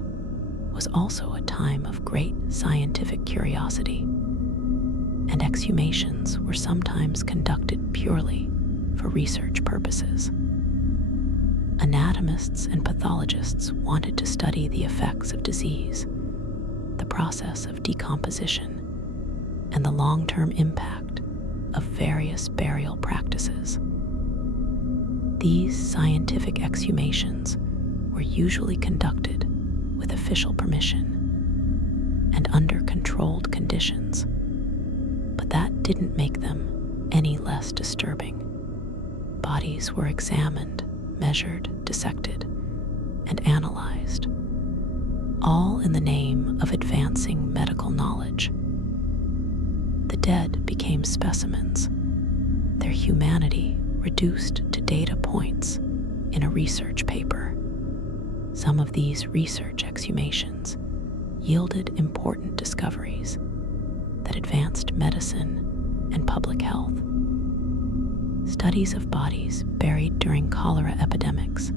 was also a time of great scientific curiosity, and exhumations were sometimes conducted purely for research purposes. Anatomists and pathologists wanted to study the effects of disease, the process of decomposition, and the long-term impact of various burial practices. These scientific exhumations were usually conducted with official permission and under controlled conditions, but that didn't make them any less disturbing. Bodies were examined, measured, dissected, and analyzed, all in the name of advancing medical knowledge. The dead became specimens, their humanity reduced to data points in a research paper. Some of these research exhumations yielded important discoveries that advanced medicine and public health. Studies of bodies buried during cholera epidemics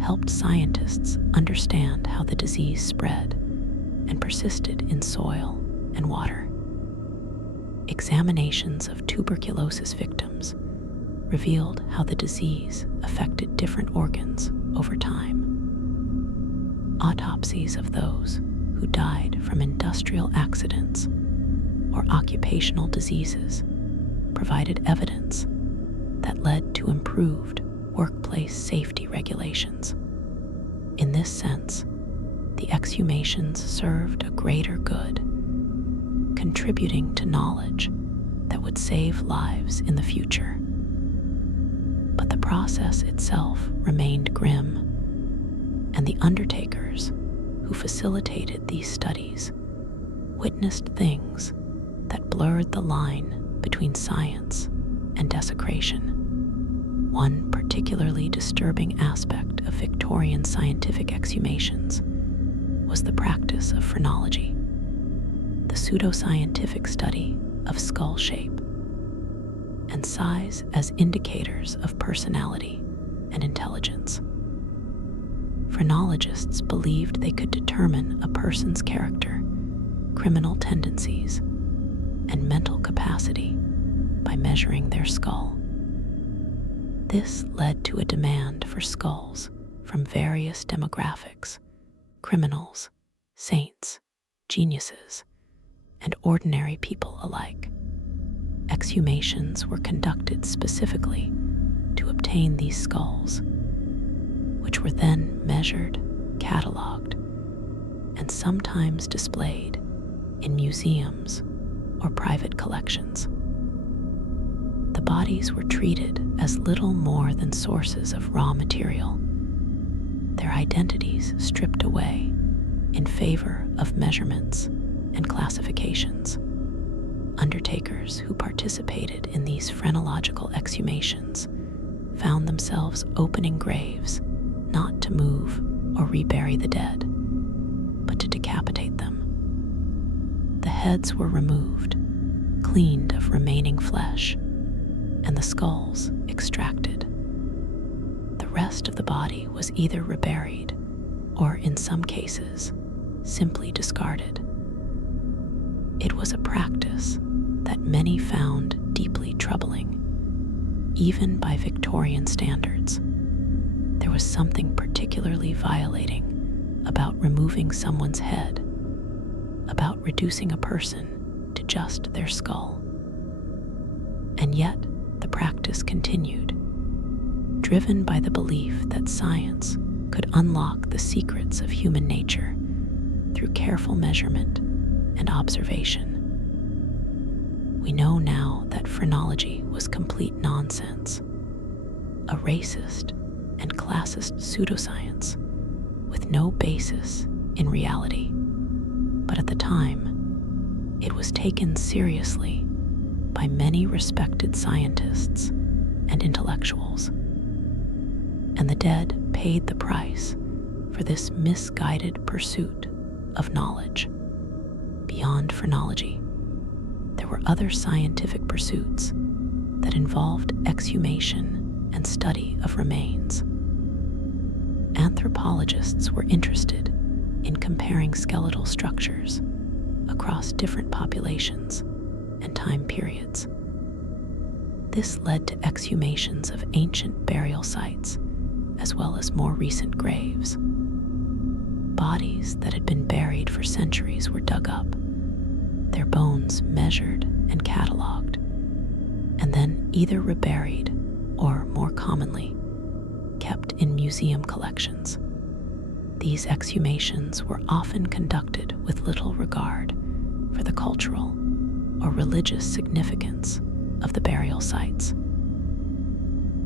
helped scientists understand how the disease spread and persisted in soil and water. Examinations of tuberculosis victims revealed how the disease affected different organs over time. Autopsies of those who died from industrial accidents or occupational diseases provided evidence that led to improved workplace safety regulations. In this sense, the exhumations served a greater good, contributing to knowledge that would save lives in the future. But the process itself remained grim, and the undertakers who facilitated these studies witnessed things that blurred the line between science and desecration. One particularly disturbing aspect of Victorian scientific exhumations was the practice of phrenology, the pseudoscientific study of skull shape and size as indicators of personality and intelligence. Phrenologists believed they could determine a person's character, criminal tendencies, and mental capacity by measuring their skull. This led to a demand for skulls from various demographics: criminals, saints, geniuses, and ordinary people alike. Exhumations were conducted specifically to obtain these skulls, which were then measured, catalogued, and sometimes displayed in museums or private collections. The bodies were treated as little more than sources of raw material, their identities stripped away in favor of measurements and classifications. Undertakers who participated in these phrenological exhumations found themselves opening graves not to move or rebury the dead, but to decapitate them. The heads were removed, cleaned of remaining flesh, and the skulls extracted. The rest of the body was either reburied or, in some cases, simply discarded. It was a practice that many found deeply troubling, even by Victorian standards. There was something particularly violating about removing someone's head, about reducing a person to just their skull. And yet, the practice continued, driven by the belief that science could unlock the secrets of human nature through careful measurement and observation. We know now that phrenology was complete nonsense, a racist and classist pseudoscience with no basis in reality. But at the time, it was taken seriously by many respected scientists and intellectuals, and the dead paid the price for this misguided pursuit of knowledge. Beyond phrenology, there were other scientific pursuits that involved exhumation and study of remains. Anthropologists were interested in comparing skeletal structures across different populations and time periods. This led to exhumations of ancient burial sites as well as more recent graves. Bodies that had been buried for centuries were dug up, their bones measured and catalogued, and then either reburied or, more commonly, kept in museum collections. These exhumations were often conducted with little regard for the cultural or religious significance of the burial sites.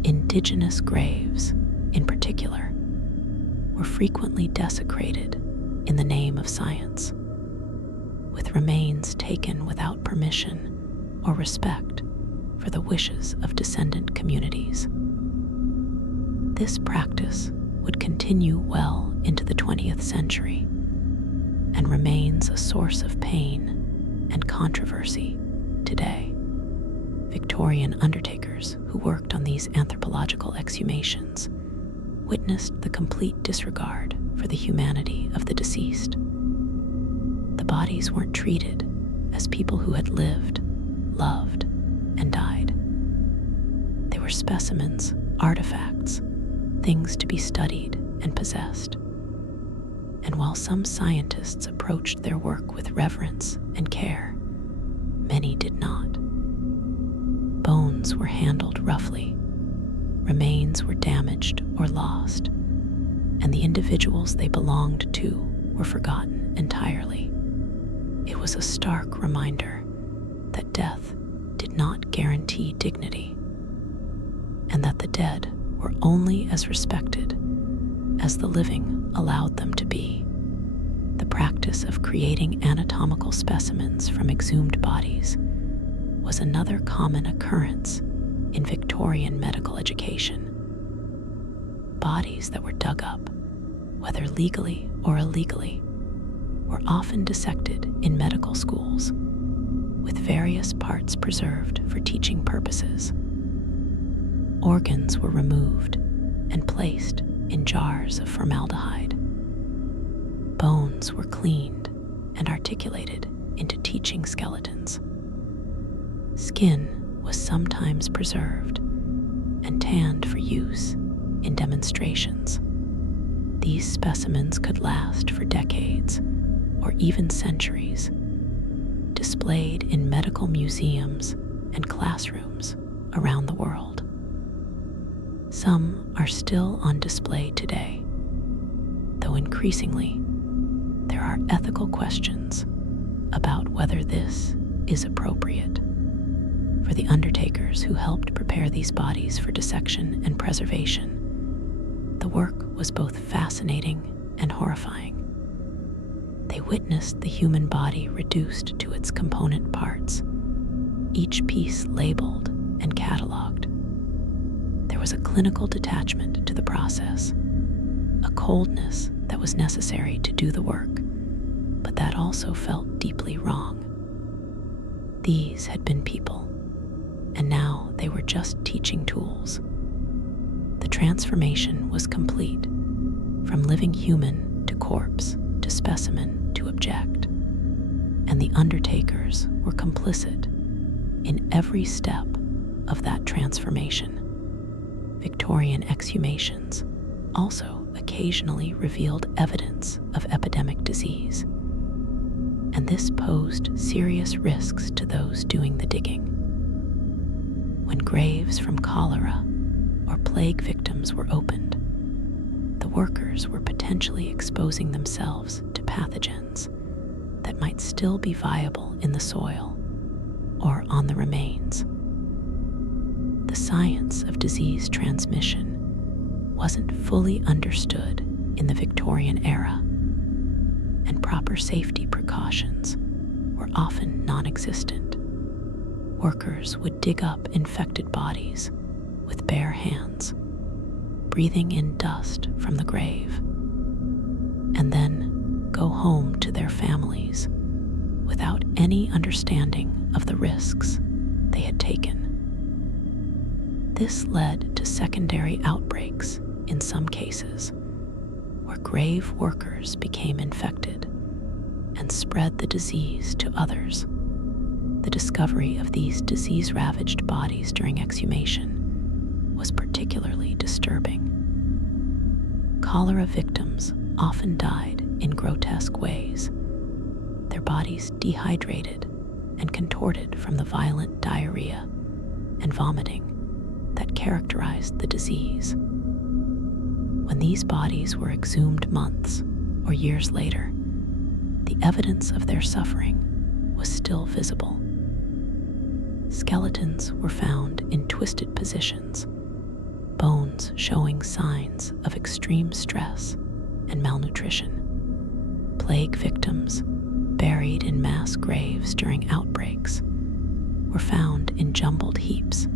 Indigenous graves, in particular, were frequently desecrated in the name of science, with remains taken without permission or respect for the wishes of descendant communities. This practice would continue well into the 20th century and remains a source of pain and controversy today. Victorian undertakers who worked on these anthropological exhumations witnessed the complete disregard for the humanity of the deceased. The bodies weren't treated as people who had lived, loved, and died. They were specimens, artifacts, things to be studied and possessed. And while some scientists approached their work with reverence and care, many did not. Bones were handled roughly, remains were damaged or lost, and the individuals they belonged to were forgotten entirely. It was a stark reminder that death did not guarantee dignity, and that the dead were only as respected as the living allowed them to be. The practice of creating anatomical specimens from exhumed bodies was another common occurrence in Victorian medical education. Bodies that were dug up, whether legally or illegally, were often dissected in medical schools, with various parts preserved for teaching purposes. Organs were removed and placed in jars of formaldehyde. Bones were cleaned and articulated into teaching skeletons. Skin was sometimes preserved and tanned for use in demonstrations. These specimens could last for decades or even centuries, displayed in medical museums and classrooms around the world. Some are still on display today, though increasingly there are ethical questions about whether this is appropriate. For the undertakers who helped prepare these bodies for dissection and preservation, the work was both fascinating and horrifying. They witnessed the human body reduced to its component parts, each piece labeled and cataloged. There was a clinical detachment to the process, a coldness that was necessary to do the work, but that also felt deeply wrong. These had been people, and now they were just teaching tools. The transformation was complete, from living human to corpse to specimen to object, and the undertakers were complicit in every step of that transformation. Victorian exhumations also occasionally revealed evidence of epidemic disease, and this posed serious risks to those doing the digging. When graves from cholera or plague victims were opened, the workers were potentially exposing themselves to pathogens that might still be viable in the soil or on the remains. The science of disease transmission wasn't fully understood in the Victorian era, and proper safety precautions were often non-existent. Workers would dig up infected bodies with bare hands, breathing in dust from the grave, and then go home to their families without any understanding of the risks they had taken. This led to secondary outbreaks in some cases, where grave workers became infected and spread the disease to others. The discovery of these disease-ravaged bodies during exhumation was particularly disturbing. Cholera victims often died in grotesque ways, their bodies dehydrated and contorted from the violent diarrhea and vomiting that characterized the disease. When these bodies were exhumed months or years later, the evidence of their suffering was still visible. Skeletons were found in twisted positions, bones showing signs of extreme stress and malnutrition. Plague victims, buried in mass graves during outbreaks, were found in jumbled heaps,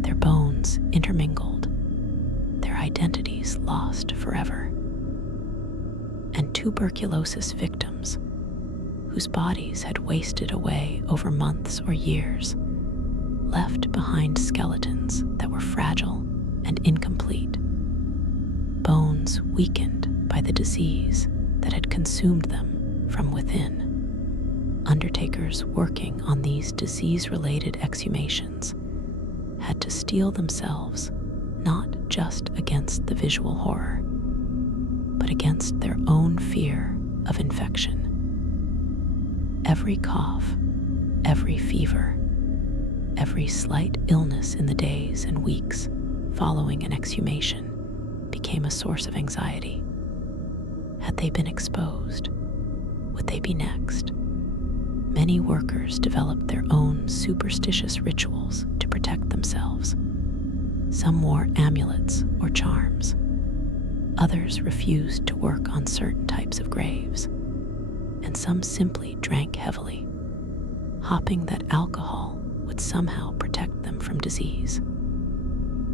their bones intermingled, their identities lost forever. And tuberculosis victims, whose bodies had wasted away over months or years, left behind skeletons that were fragile and incomplete, bones weakened by the disease that had consumed them from within. Undertakers working on these disease-related exhumations had to steel themselves not just against the visual horror, but against their own fear of infection. Every cough, every fever, every slight illness in the days and weeks following an exhumation became a source of anxiety. Had they been exposed? Would they be next? Many workers developed their own superstitious rituals to protect themselves. Some wore amulets or charms. Others refused to work on certain types of graves, and some simply drank heavily, hoping that alcohol would somehow protect them from disease.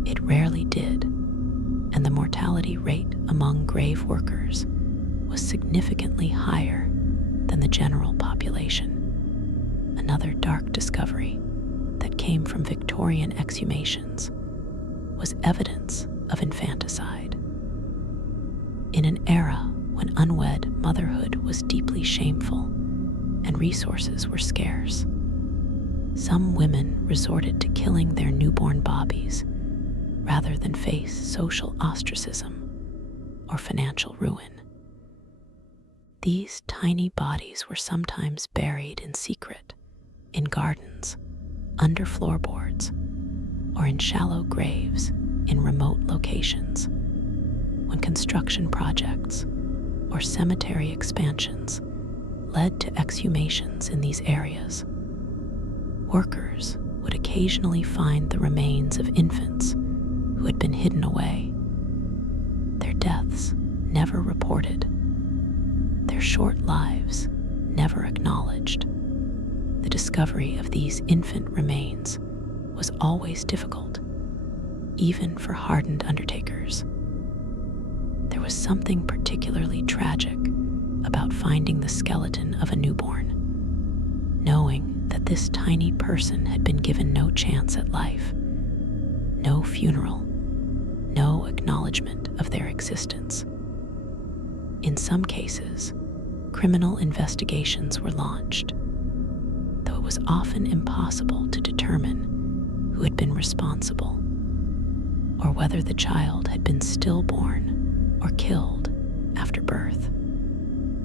It rarely did, and the mortality rate among grave workers was significantly higher than the general population. Another dark discovery that came from Victorian exhumations was evidence of infanticide. In an era when unwed motherhood was deeply shameful and resources were scarce, some women resorted to killing their newborn bobbies rather than face social ostracism or financial ruin. These tiny bodies were sometimes buried in secret, in gardens, under floorboards, or in shallow graves in remote locations. When construction projects or cemetery expansions led to exhumations in these areas, workers would occasionally find the remains of infants who had been hidden away. Their deaths never reported, their short lives never acknowledged. The discovery of these infant remains was always difficult, even for hardened undertakers. There was something particularly tragic about finding the skeleton of a newborn, knowing that this tiny person had been given no chance at life, no funeral, no acknowledgement of their existence. In some cases, criminal investigations were launched, though it was often impossible to determine who had been responsible or whether the child had been stillborn or killed after birth.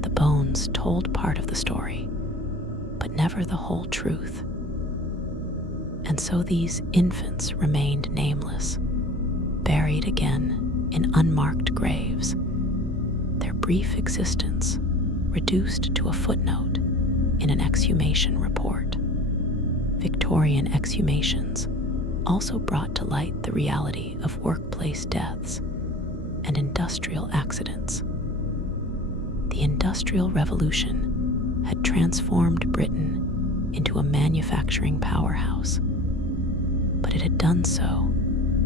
The bones told part of the story, but never the whole truth. And so these infants remained nameless, buried again in unmarked graves, their brief existence reduced to a footnote in an exhumation report. Victorian exhumations also brought to light the reality of workplace deaths and industrial accidents. The Industrial Revolution had transformed Britain into a manufacturing powerhouse, but it had done so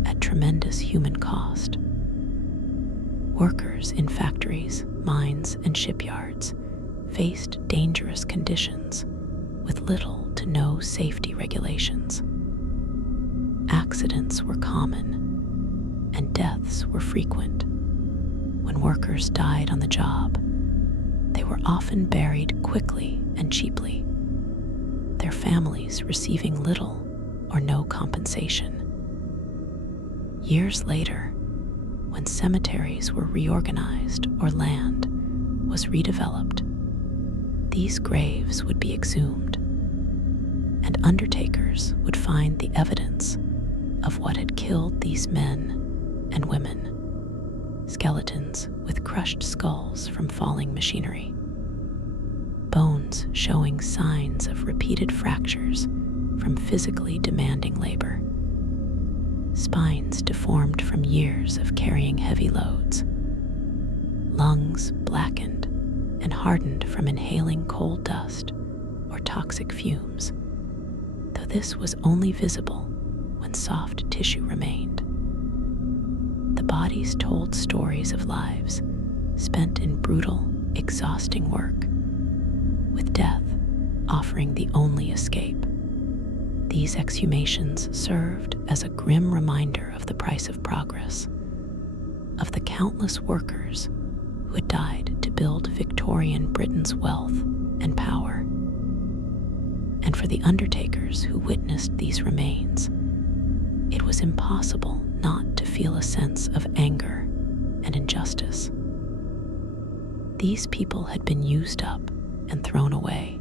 at tremendous human cost. Workers in factories, mines, and shipyards faced dangerous conditions with little to no safety regulations. Accidents were common, and deaths were frequent. When workers died on the job, they were often buried quickly and cheaply, their families receiving little or no compensation. Years later, when cemeteries were reorganized or land was redeveloped, these graves would be exhumed, and undertakers would find the evidence of what had killed these men and women: skeletons with crushed skulls from falling machinery, bones showing signs of repeated fractures from physically demanding labor, spines deformed from years of carrying heavy loads, lungs blackened and hardened from inhaling coal dust or toxic fumes, though this was only visible when soft tissue remained. The bodies told stories of lives spent in brutal, exhausting work, with death offering the only escape. These exhumations served as a grim reminder of the price of progress, of the countless workers who had died to build Victorian Britain's wealth and power. And for the undertakers who witnessed these remains, it was impossible not to feel a sense of anger and injustice. These people had been used up and thrown away,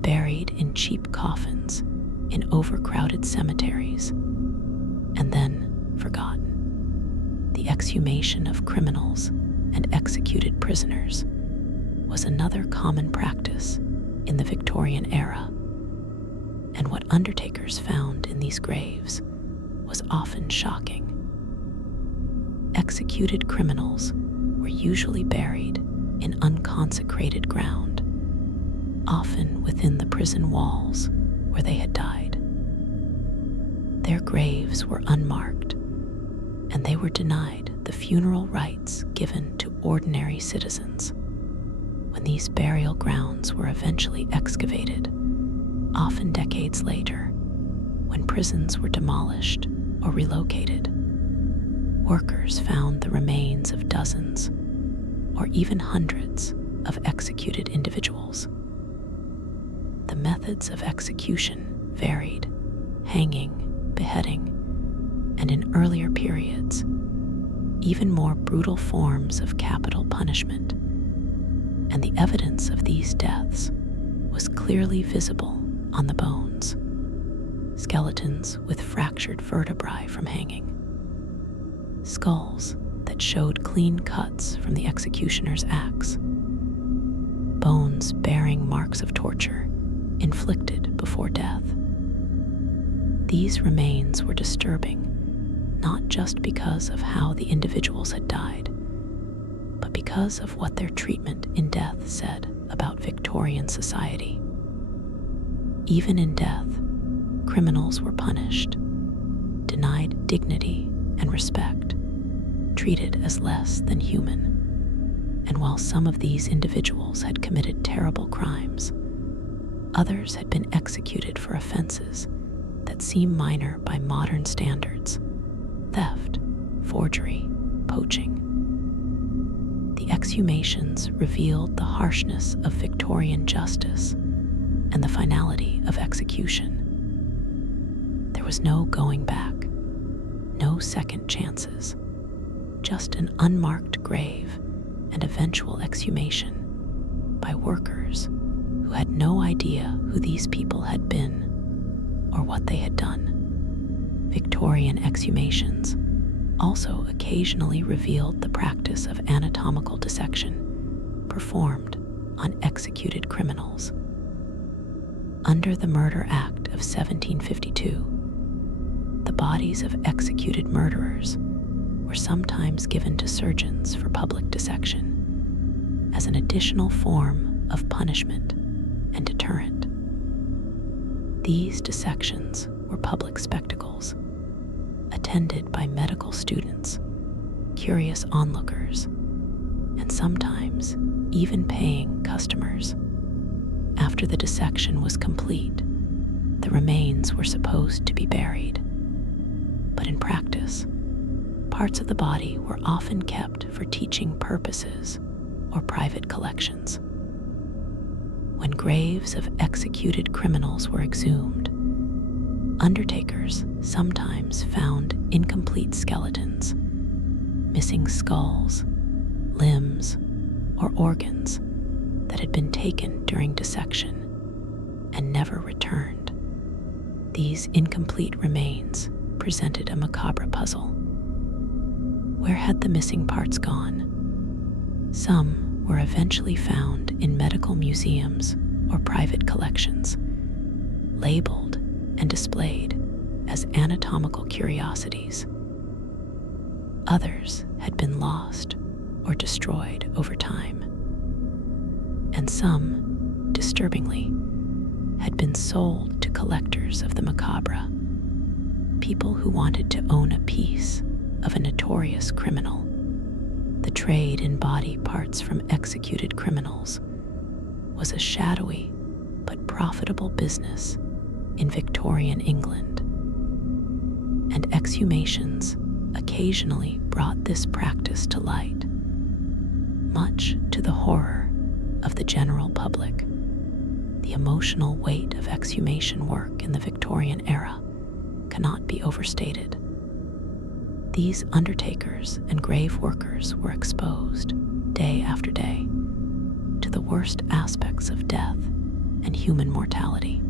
buried in cheap coffins in overcrowded cemeteries, and then forgotten. The exhumation of criminals and executed prisoners was another common practice in the Victorian era, and what undertakers found in these graves was often shocking. Executed criminals were usually buried in unconsecrated ground, often within the prison walls where they had died. Their graves were unmarked, and they were denied the funeral rites given to ordinary citizens. When these burial grounds were eventually excavated, often decades later, when prisons were demolished or relocated, workers found the remains of dozens or even hundreds of executed individuals. The methods of execution varied: hanging, beheading, and in earlier periods, even more brutal forms of capital punishment, and the evidence of these deaths was clearly visible on the bones. Skeletons with fractured vertebrae from hanging, skulls that showed clean cuts from the executioner's axe, bones bearing marks of torture inflicted before death. These remains were disturbing, not just because of how the individuals had died, but because of what their treatment in death said about Victorian society. Even in death, criminals were punished, denied dignity and respect, treated as less than human. And while some of these individuals had committed terrible crimes, others had been executed for offenses that seem minor by modern standards: theft, forgery, poaching. The exhumations revealed the harshness of Victorian justice and the finality of execution. There was no going back, no second chances, just an unmarked grave and eventual exhumation by workers who had no idea who these people had been or what they had done. Victorian exhumations also occasionally revealed the practice of anatomical dissection performed on executed criminals. Under the Murder Act of 1752, the bodies of executed murderers were sometimes given to surgeons for public dissection as an additional form of punishment and deterrent. These dissections were public spectacles, attended by medical students, curious onlookers, and sometimes even paying customers. After the dissection was complete, the remains were supposed to be buried. But in practice, parts of the body were often kept for teaching purposes or private collections. When graves of executed criminals were exhumed, undertakers sometimes found incomplete skeletons, missing skulls, limbs, or organs that had been taken during dissection and never returned. These incomplete remains presented a macabre puzzle. Where had the missing parts gone? Some were eventually found in medical museums or private collections, labeled and displayed as anatomical curiosities. Others had been lost or destroyed over time. And some, disturbingly, had been sold to collectors of the macabre, people who wanted to own a piece of a notorious criminal. The trade in body parts from executed criminals was a shadowy but profitable business in Victorian England, and exhumations occasionally brought this practice to light, much to the horror of the general public. The emotional weight of exhumation work in the Victorian era cannot be overstated. These undertakers and grave workers were exposed, day after day, to the worst aspects of death and human mortality.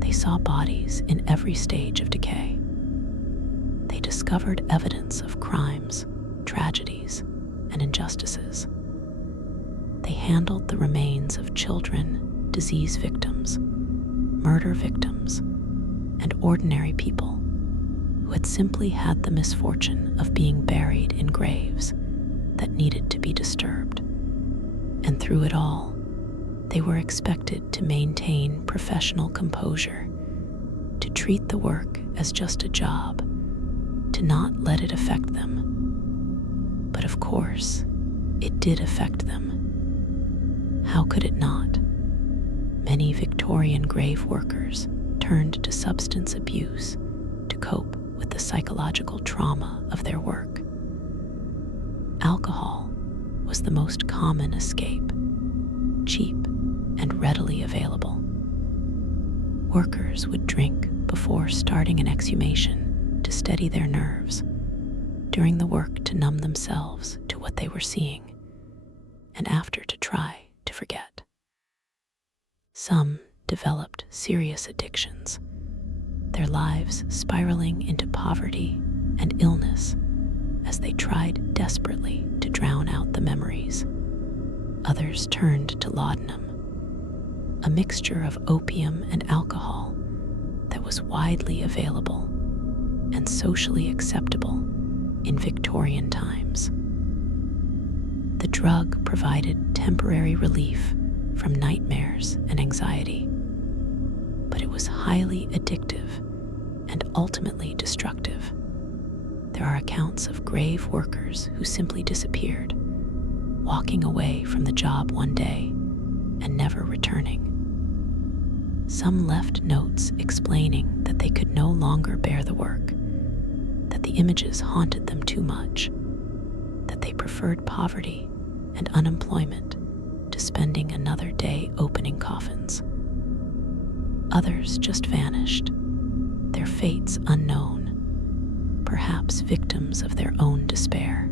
They saw bodies in every stage of decay. They discovered evidence of crimes, tragedies, and injustices. They handled the remains of children, disease victims, murder victims, and ordinary people who had simply had the misfortune of being buried in graves that needed to be disturbed. And through it all, they were expected to maintain professional composure, to treat the work as just a job, to not let it affect them. But of course, it did affect them. How could it not? Many Victorian grave workers turned to substance abuse to cope with the psychological trauma of their work. Alcohol was the most common escape, cheap and readily available. Workers would drink before starting an exhumation to steady their nerves, during the work to numb themselves to what they were seeing, and after to try to forget. Some developed serious addictions, their lives spiraling into poverty and illness as they tried desperately to drown out the memories. Others turned to laudanum, a mixture of opium and alcohol that was widely available and socially acceptable in Victorian times. The drug provided temporary relief from nightmares and anxiety, but it was highly addictive and ultimately destructive. There are accounts of grave workers who simply disappeared, walking away from the job one day and never returning. Some left notes explaining that they could no longer bear the work, that the images haunted them too much, that they preferred poverty and unemployment to spending another day opening coffins. Others just vanished, their fates unknown, perhaps victims of their own despair.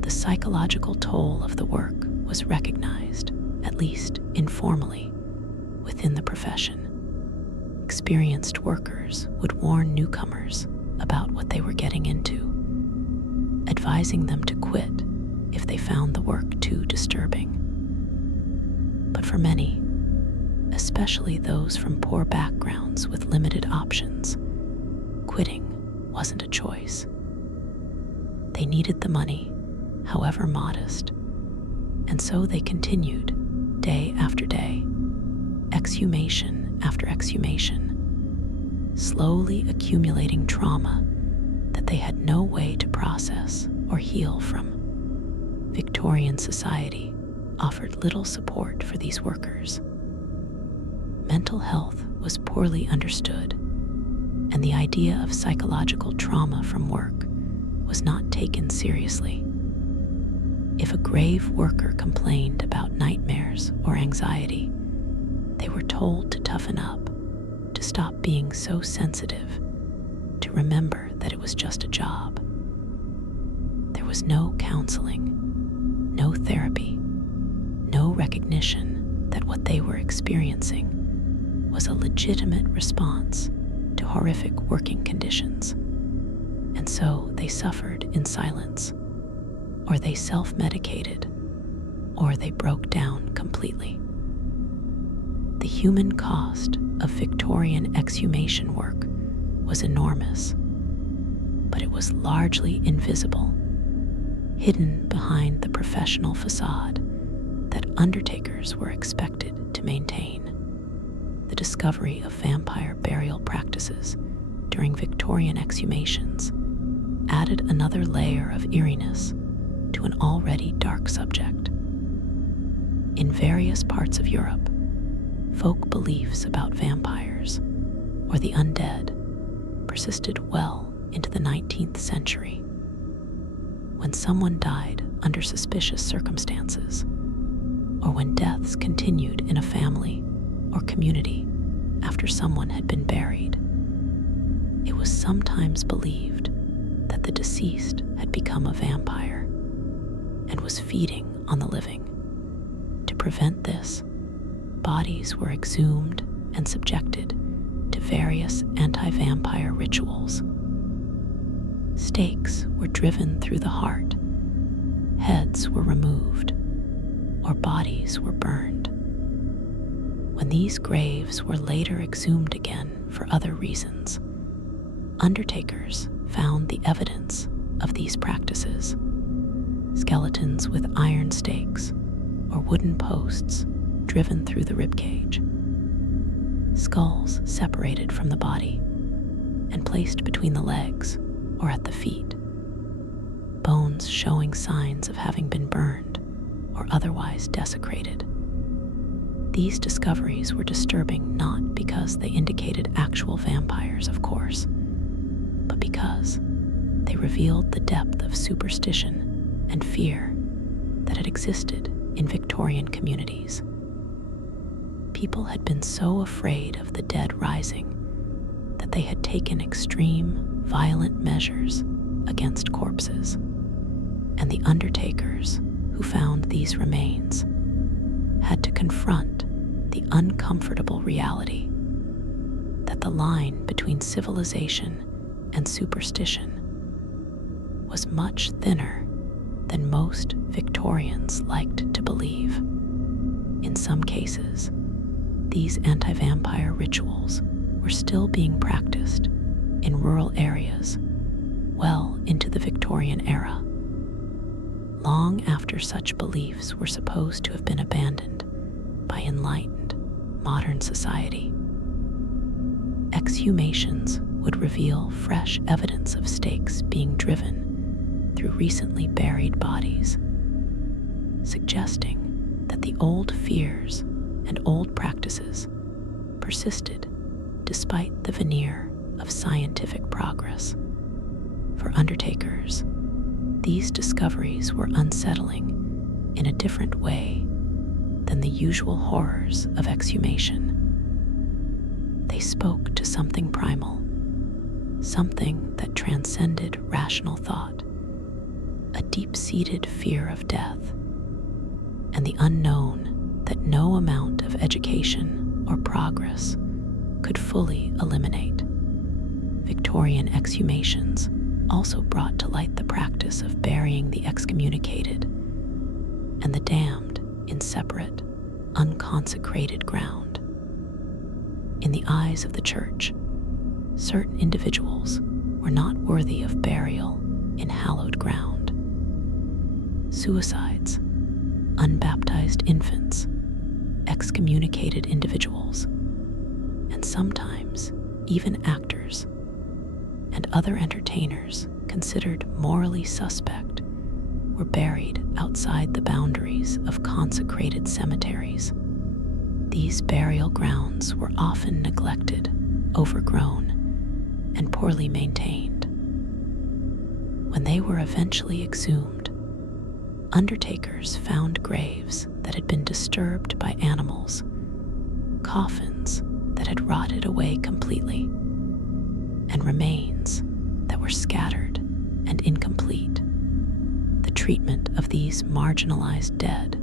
The psychological toll of the work was recognized, at least informally, within the profession. Experienced workers would warn newcomers about what they were getting into, advising them to quit if they found the work too disturbing. But for many, especially those from poor backgrounds with limited options, quitting wasn't a choice. They needed the money, however modest, and so they continued day after day, exhumation after exhumation, slowly accumulating trauma that they had no way to process or heal from. Victorian society offered little support for these workers. Mental health was poorly understood, and the idea of psychological trauma from work was not taken seriously. If a grave worker complained about nightmares or anxiety, they were told to toughen up, to stop being so sensitive, to remember that it was just a job. There was no counseling, no therapy, no recognition that what they were experiencing was a legitimate response to horrific working conditions. And so they suffered in silence, or they self-medicated, or they broke down completely. The human cost of Victorian exhumation work was enormous, but it was largely invisible, hidden behind the professional facade that undertakers were expected to maintain. The discovery of vampire burial practices during Victorian exhumations added another layer of eeriness to an already dark subject. In various parts of Europe, folk beliefs about vampires or the undead persisted well into the 19th century. When someone died under suspicious circumstances, or when deaths continued in a family or community after someone had been buried, it was sometimes believed that the deceased had become a vampire and was feeding on the living. To prevent this, bodies were exhumed and subjected to various anti-vampire rituals. Stakes were driven through the heart, heads were removed, or bodies were burned. When these graves were later exhumed again for other reasons, undertakers found the evidence of these practices: skeletons with iron stakes or wooden posts driven through the ribcage, skulls separated from the body and placed between the legs or at the feet, bones showing signs of having been burned or otherwise desecrated. These discoveries were disturbing not because they indicated actual vampires, of course, but because they revealed the depth of superstition and fear that had existed in Victorian communities. People had been so afraid of the dead rising that they had taken extreme, violent measures against corpses, and the undertakers who found these remains had to confront the uncomfortable reality that the line between civilization and superstition was much thinner than most Victorians liked to believe. In some cases, these anti-vampire rituals were still being practiced in rural areas well into the Victorian era, long after such beliefs were supposed to have been abandoned by enlightened modern society. Exhumations would reveal fresh evidence of stakes being driven through recently buried bodies, suggesting that the old fears and old practices persisted despite the veneer of scientific progress. For undertakers, these discoveries were unsettling in a different way than the usual horrors of exhumation. They spoke to something primal, something that transcended rational thought, a deep-seated fear of death, and the unknown that no amount of education or progress could fully eliminate. Victorian exhumations also brought to light the practice of burying the excommunicated and the damned in separate, unconsecrated ground. In the eyes of the Church, certain individuals were not worthy of burial in hallowed ground. Suicides, unbaptized infants, excommunicated individuals, and sometimes even actors and other entertainers considered morally suspect were buried outside the boundaries of consecrated cemeteries. These burial grounds were often neglected, overgrown, and poorly maintained. When they were eventually exhumed, undertakers found graves that had been disturbed by animals, coffins that had rotted away completely, and remains that were scattered and incomplete. The treatment of these marginalized dead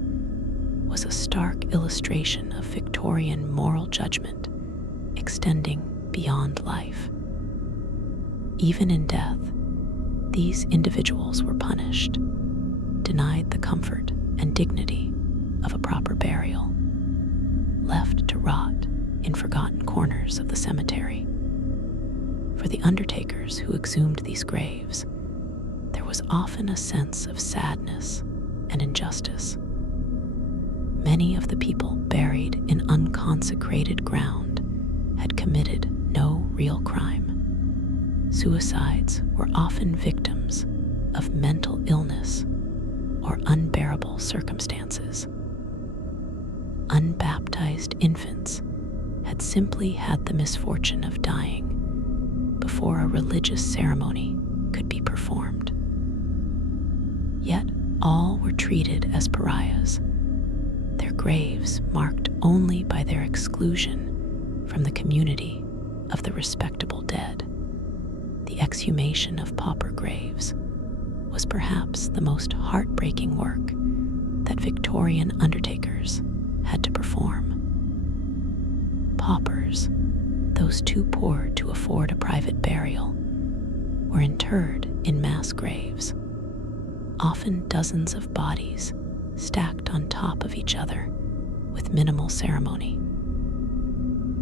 was a stark illustration of Victorian moral judgment extending beyond life. Even in death, these individuals were punished, denied the comfort and dignity of a proper burial, left to rot in forgotten corners of the cemetery. For the undertakers who exhumed these graves, there was often a sense of sadness and injustice. Many of the people buried in unconsecrated ground had committed no real crime. Suicides were often victims of mental illness or unbearable circumstances. Unbaptized infants had simply had the misfortune of dying before a religious ceremony could be performed. Yet all were treated as pariahs, their graves marked only by their exclusion from the community of the respectable dead. The exhumation of pauper graves was perhaps the most heartbreaking work that Victorian undertakers had to perform. Paupers, those too poor to afford a private burial, were interred in mass graves, often dozens of bodies stacked on top of each other with minimal ceremony.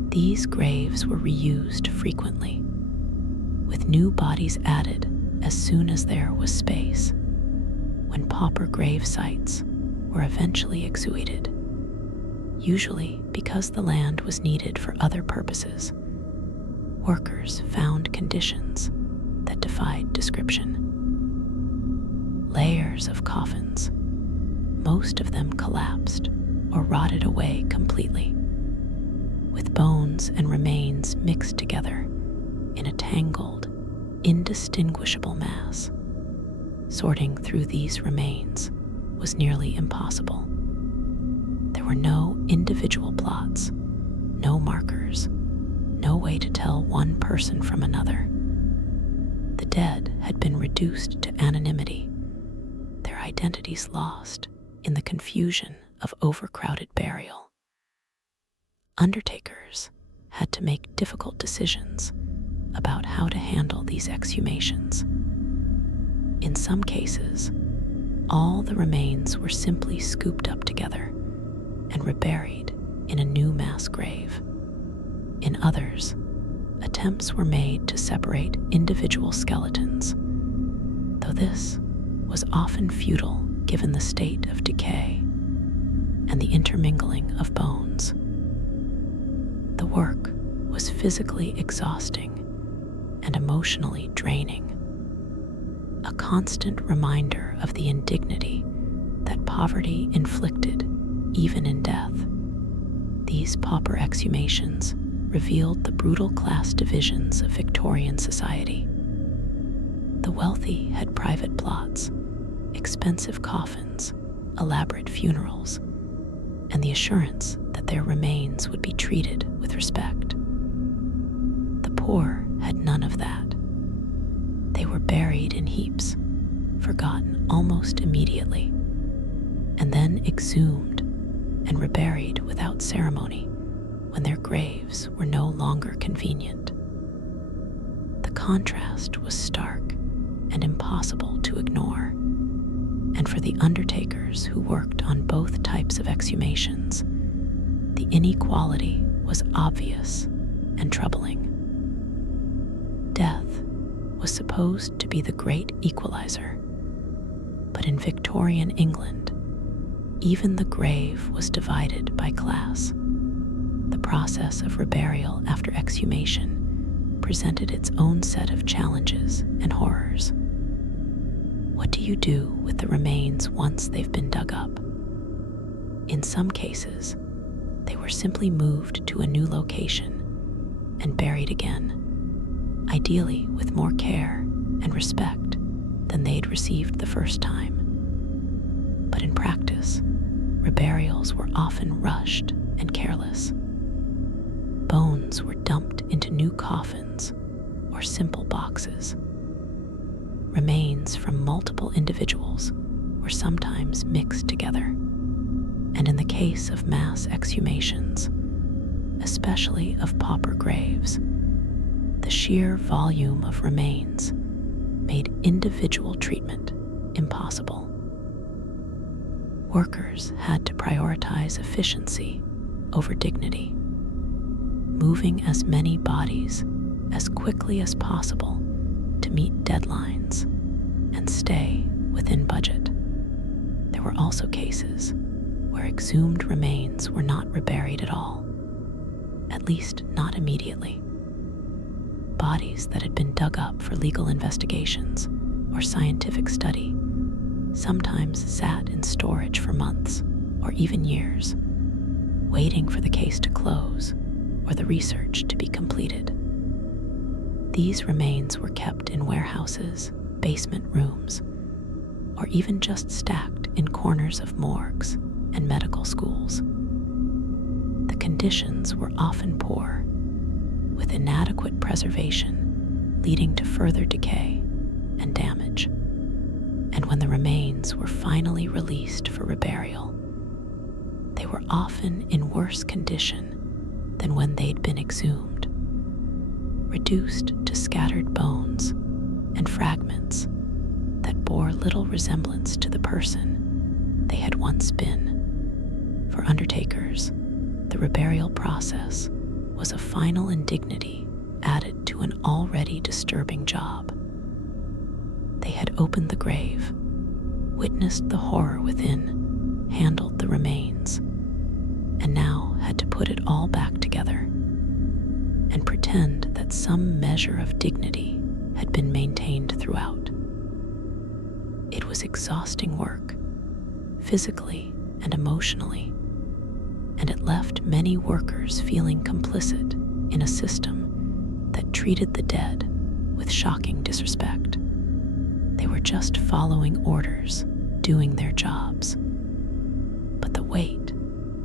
These graves were reused frequently, with new bodies added as soon as there was space. When pauper grave sites were eventually exhumated, usually because the land was needed for other purposes, workers found conditions that defied description. Layers of coffins, most of them collapsed or rotted away completely, with bones and remains mixed together in a tangled, indistinguishable mass. Sorting through these remains was nearly impossible. There were no individual plots, no markers, no way to tell one person from another. The dead had been reduced to anonymity, their identities lost in the confusion of overcrowded burial. Undertakers had to make difficult decisions about how to handle these exhumations. In some cases, all the remains were simply scooped up together and reburied in a new mass grave. In others, attempts were made to separate individual skeletons, though this was often futile given the state of decay and the intermingling of bones. The work was physically exhausting and emotionally draining, a constant reminder of the indignity that poverty inflicted even in death. These pauper exhumations revealed the brutal class divisions of Victorian society. The wealthy had private plots, expensive coffins, elaborate funerals, and the assurance that their remains would be treated with respect. The poor had none of that. They were buried in heaps, forgotten almost immediately, and then exhumed and reburied without ceremony when their graves were no longer convenient. The contrast was stark and impossible to ignore, and for the undertakers who worked on both types of exhumations, the inequality was obvious and troubling. Death was supposed to be the great equalizer, but in Victorian England, even the grave was divided by class. The process of reburial after exhumation presented its own set of challenges and horrors. What do you do with the remains once they've been dug up? In some cases, they were simply moved to a new location and buried again, ideally with more care and respect than they'd received the first time. But in practice, reburials were often rushed and careless. Bones were dumped into new coffins or simple boxes. Remains from multiple individuals were sometimes mixed together, and in the case of mass exhumations, especially of pauper graves, the sheer volume of remains made individual treatment impossible. Workers had to prioritize efficiency over dignity, moving as many bodies as quickly as possible to meet deadlines and stay within budget. There were also cases where exhumed remains were not reburied at all, at least not immediately. Bodies that had been dug up for legal investigations or scientific study sometimes sat in storage for months or even years, waiting for the case to close or the research to be completed. These remains were kept in warehouses, basement rooms, or even just stacked in corners of morgues and medical schools. The conditions were often poor, with inadequate preservation leading to further decay and damage. And when the remains were finally released for reburial, they were often in worse condition than when they'd been exhumed, reduced to scattered bones and fragments that bore little resemblance to the person they had once been. For undertakers, the reburial process was a final indignity added to an already disturbing job. They had opened the grave, witnessed the horror within, handled the remains, and now had to put it all back together and pretend that some measure of dignity had been maintained throughout. It was exhausting work, physically and emotionally, and it left many workers feeling complicit in a system that treated the dead with shocking disrespect. They were just following orders, doing their jobs. But the weight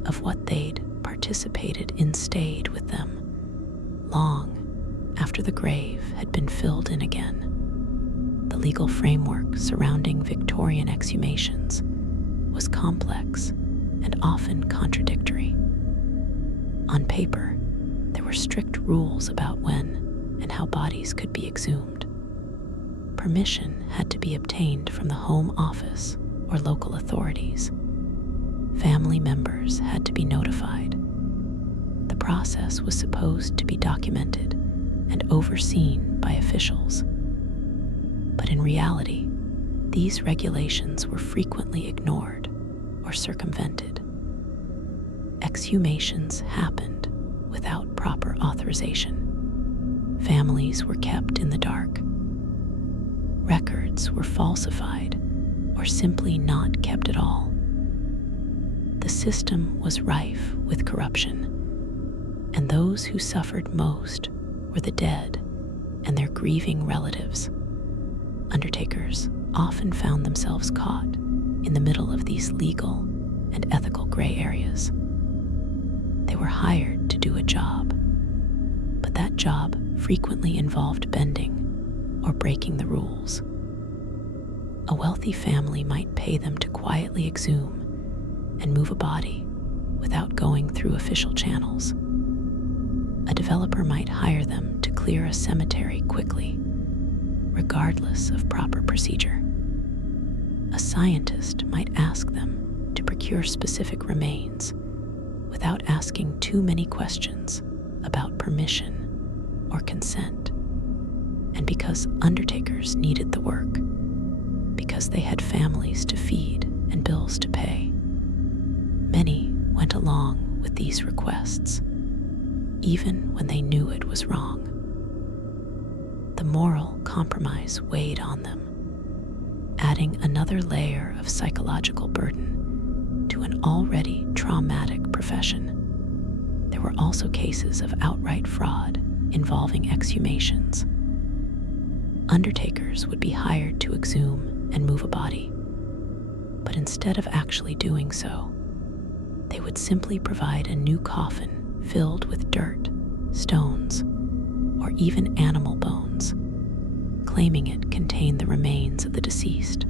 of what they'd participated in stayed with them, long after the grave had been filled in again. The legal framework surrounding Victorian exhumations was complex and often contradictory. On paper, there were strict rules about when and how bodies could be exhumed. Permission had to be obtained from the Home Office or local authorities. Family members had to be notified. The process was supposed to be documented and overseen by officials. But in reality, these regulations were frequently ignored or circumvented. Exhumations happened without proper authorization. Families were kept in the dark. Records were falsified or simply not kept at all. The system was rife with corruption, and those who suffered most were the dead and their grieving relatives. Undertakers often found themselves caught in the middle of these legal and ethical gray areas. They were hired to do a job, but that job frequently involved bending or breaking the rules. A wealthy family might pay them to quietly exhume and move a body without going through official channels. A developer might hire them to clear a cemetery quickly, regardless of proper procedure. A scientist might ask them to procure specific remains without asking too many questions about permission or consent. And because undertakers needed the work, because they had families to feed and bills to pay, many went along with these requests, even when they knew it was wrong. The moral compromise weighed on them, adding another layer of psychological burden to an already traumatic profession. There were also cases of outright fraud involving exhumations. Undertakers would be hired to exhume and move a body, but instead of actually doing so, they would simply provide a new coffin filled with dirt, stones, or even animal bones, claiming it contained the remains of the deceased.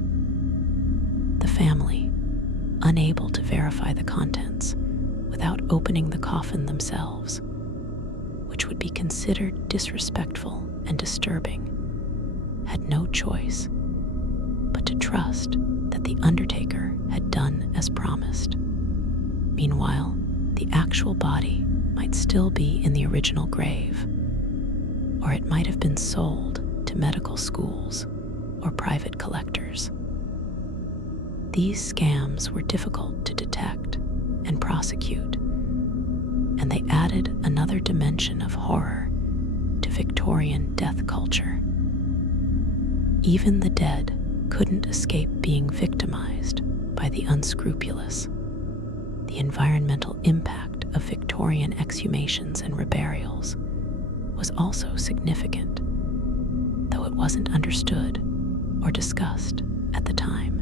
The family, unable to verify the contents without opening the coffin themselves, which would be considered disrespectful and disturbing, had no choice but to trust that the undertaker had done as promised. Meanwhile, the actual body might still be in the original grave, or it might have been sold to medical schools or private collectors. These scams were difficult to detect and prosecute, and they added another dimension of horror to Victorian death culture. Even the dead couldn't escape being victimized by the unscrupulous. The environmental impact of Victorian exhumations and reburials was also significant, though it wasn't understood or discussed at the time.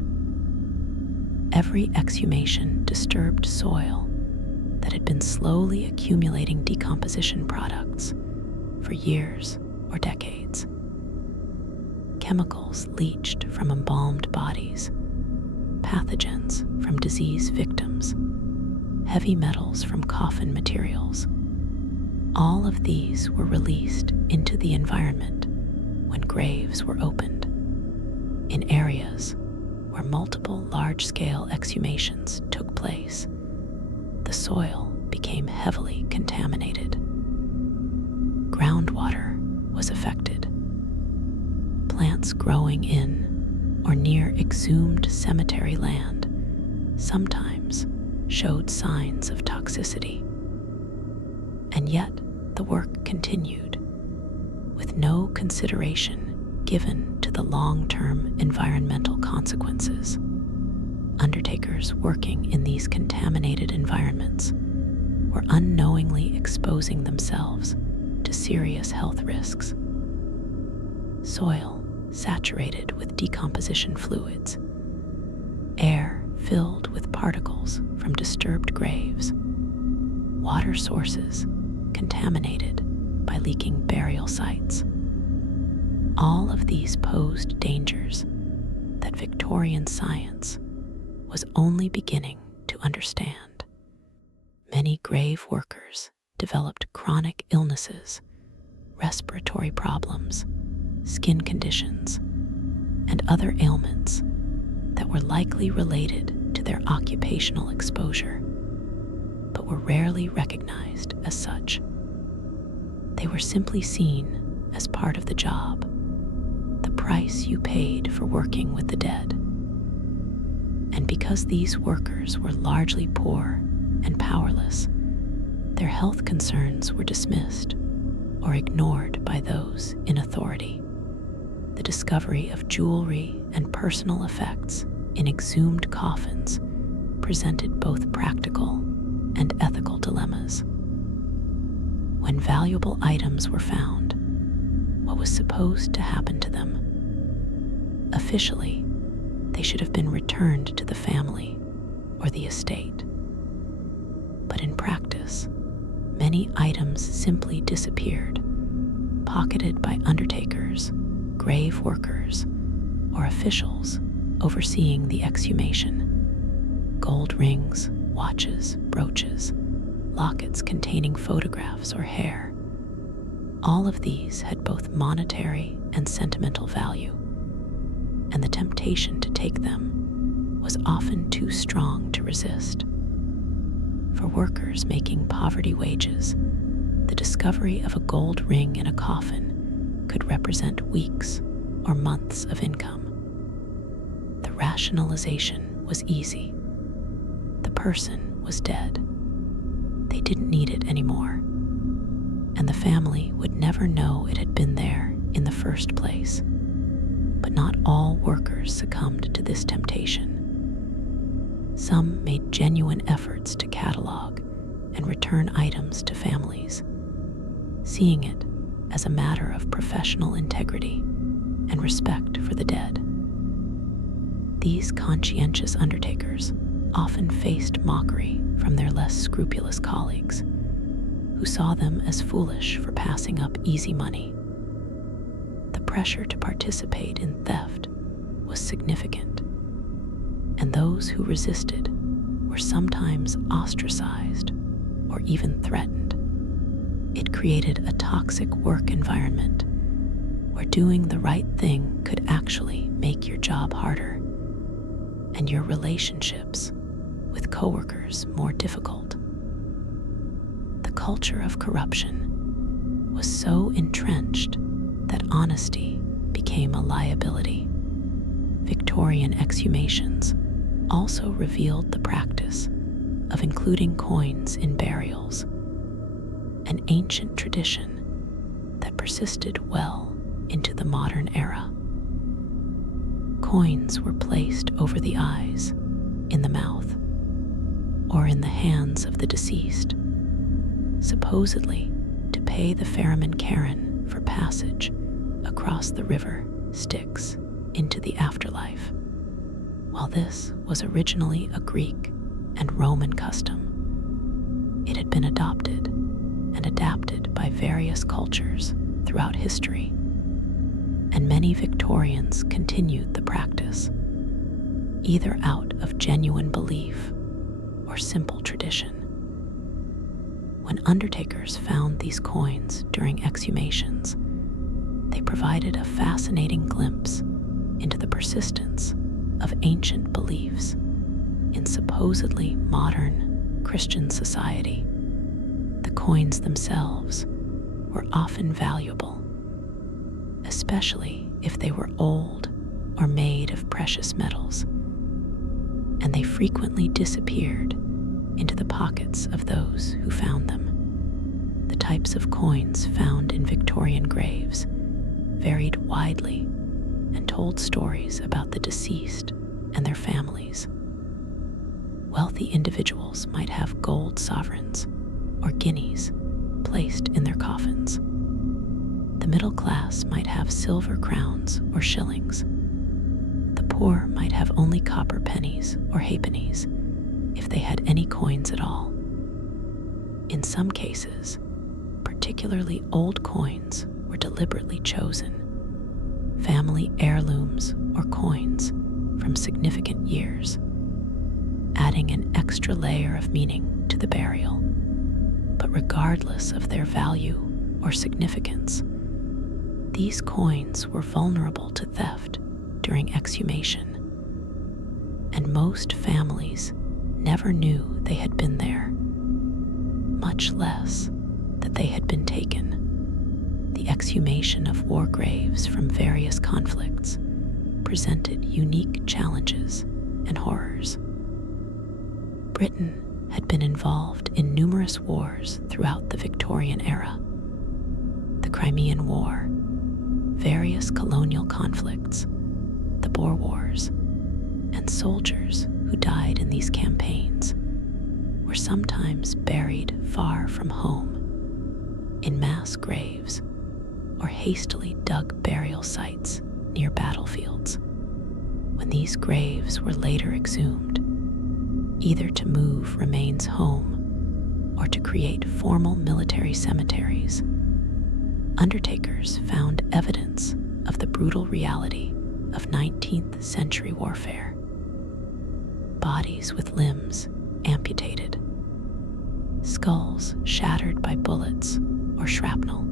Every exhumation disturbed soil that had been slowly accumulating decomposition products for years or decades. Chemicals leached from embalmed bodies, pathogens from disease victims, heavy metals from coffin materials. All of these were released into the environment when graves were opened. In areas where multiple large-scale exhumations took place, the soil became heavily contaminated. Groundwater was affected. Plants growing in or near exhumed cemetery land sometimes showed signs of toxicity. And yet the work continued, with no consideration given to the long-term environmental consequences. Undertakers working in these contaminated environments were unknowingly exposing themselves to serious health risks. Soil saturated with decomposition fluids, air filled with particles from disturbed graves, water sources contaminated, by leaking burial sites. All of these posed dangers that Victorian science was only beginning to understand. Many grave workers developed chronic illnesses, respiratory problems, skin conditions, and other ailments that were likely related to their occupational exposure, but were rarely recognized as such. They were simply seen as part of the job, the price you paid for working with the dead. And because these workers were largely poor and powerless, their health concerns were dismissed or ignored by those in authority. The discovery of jewelry and personal effects in exhumed coffins presented both practical and ethical dilemmas. When valuable items were found, what was supposed to happen to them? Officially, they should have been returned to the family or the estate. But in practice, many items simply disappeared, pocketed by undertakers, grave workers, or officials overseeing the exhumation. Gold rings, watches, brooches, lockets containing photographs or hair. All of these had both monetary and sentimental value, and the temptation to take them was often too strong to resist. For workers making poverty wages, the discovery of a gold ring in a coffin could represent weeks or months of income. The rationalization was easy. The person was dead. They didn't need it anymore, and the family would never know it had been there in the first place. But not all workers succumbed to this temptation. Some made genuine efforts to catalog and return items to families, seeing it as a matter of professional integrity and respect for the dead. These conscientious undertakers often faced mockery from their less scrupulous colleagues, who saw them as foolish for passing up easy money. The pressure to participate in theft was significant, and those who resisted were sometimes ostracized or even threatened. It created a toxic work environment where doing the right thing could actually make your job harder and your relationships with coworkers more difficult. The culture of corruption was so entrenched that honesty became a liability. Victorian exhumations also revealed the practice of including coins in burials, an ancient tradition that persisted well into the modern era. Coins were placed over the eyes, in the mouth, or in the hands of the deceased, supposedly to pay the ferryman Karen for passage across the river Styx into the afterlife. While this was originally a Greek and Roman custom, it had been adopted and adapted by various cultures throughout history, and many Victorians continued the practice, either out of genuine belief or simple tradition. When undertakers found these coins during exhumations, they provided a fascinating glimpse into the persistence of ancient beliefs in supposedly modern Christian society. The coins themselves were often valuable, especially if they were old or made of precious metals, and they frequently disappeared into the pockets of those who found them. The types of coins found in Victorian graves varied widely and told stories about the deceased and their families. Wealthy individuals might have gold sovereigns or guineas placed in their coffins. The middle class might have silver crowns or shillings. The poor might have only copper pennies or halfpennies, if they had any coins at all. In some cases, particularly old coins were deliberately chosen, family heirlooms or coins from significant years, adding an extra layer of meaning to the burial. But regardless of their value or significance, these coins were vulnerable to theft during exhumation, and most families never knew they had been there, much less that they had been taken. The exhumation of war graves from various conflicts presented unique challenges and horrors. Britain had been involved in numerous wars throughout the Victorian era. The Crimean War, various colonial conflicts, the Boer Wars, and soldiers who died in these campaigns were sometimes buried far from home, in mass graves or hastily dug burial sites near battlefields. When these graves were later exhumed, either to move remains home or to create formal military cemeteries, undertakers found evidence of the brutal reality of 19th century warfare. Bodies with limbs amputated, skulls shattered by bullets or shrapnel,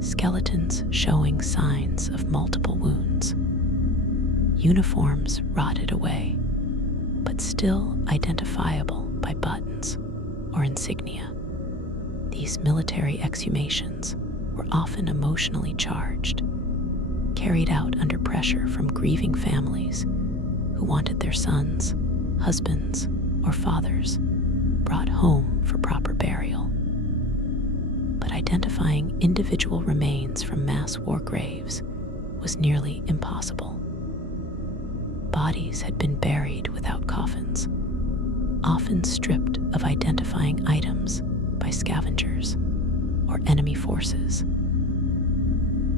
skeletons showing signs of multiple wounds, uniforms rotted away, but still identifiable by buttons or insignia. These military exhumations were often emotionally charged, carried out under pressure from grieving families who wanted their sons, husbands, or fathers brought home for proper burial. But identifying individual remains from mass war graves was nearly impossible. Bodies had been buried without coffins, often stripped of identifying items by scavengers or enemy forces.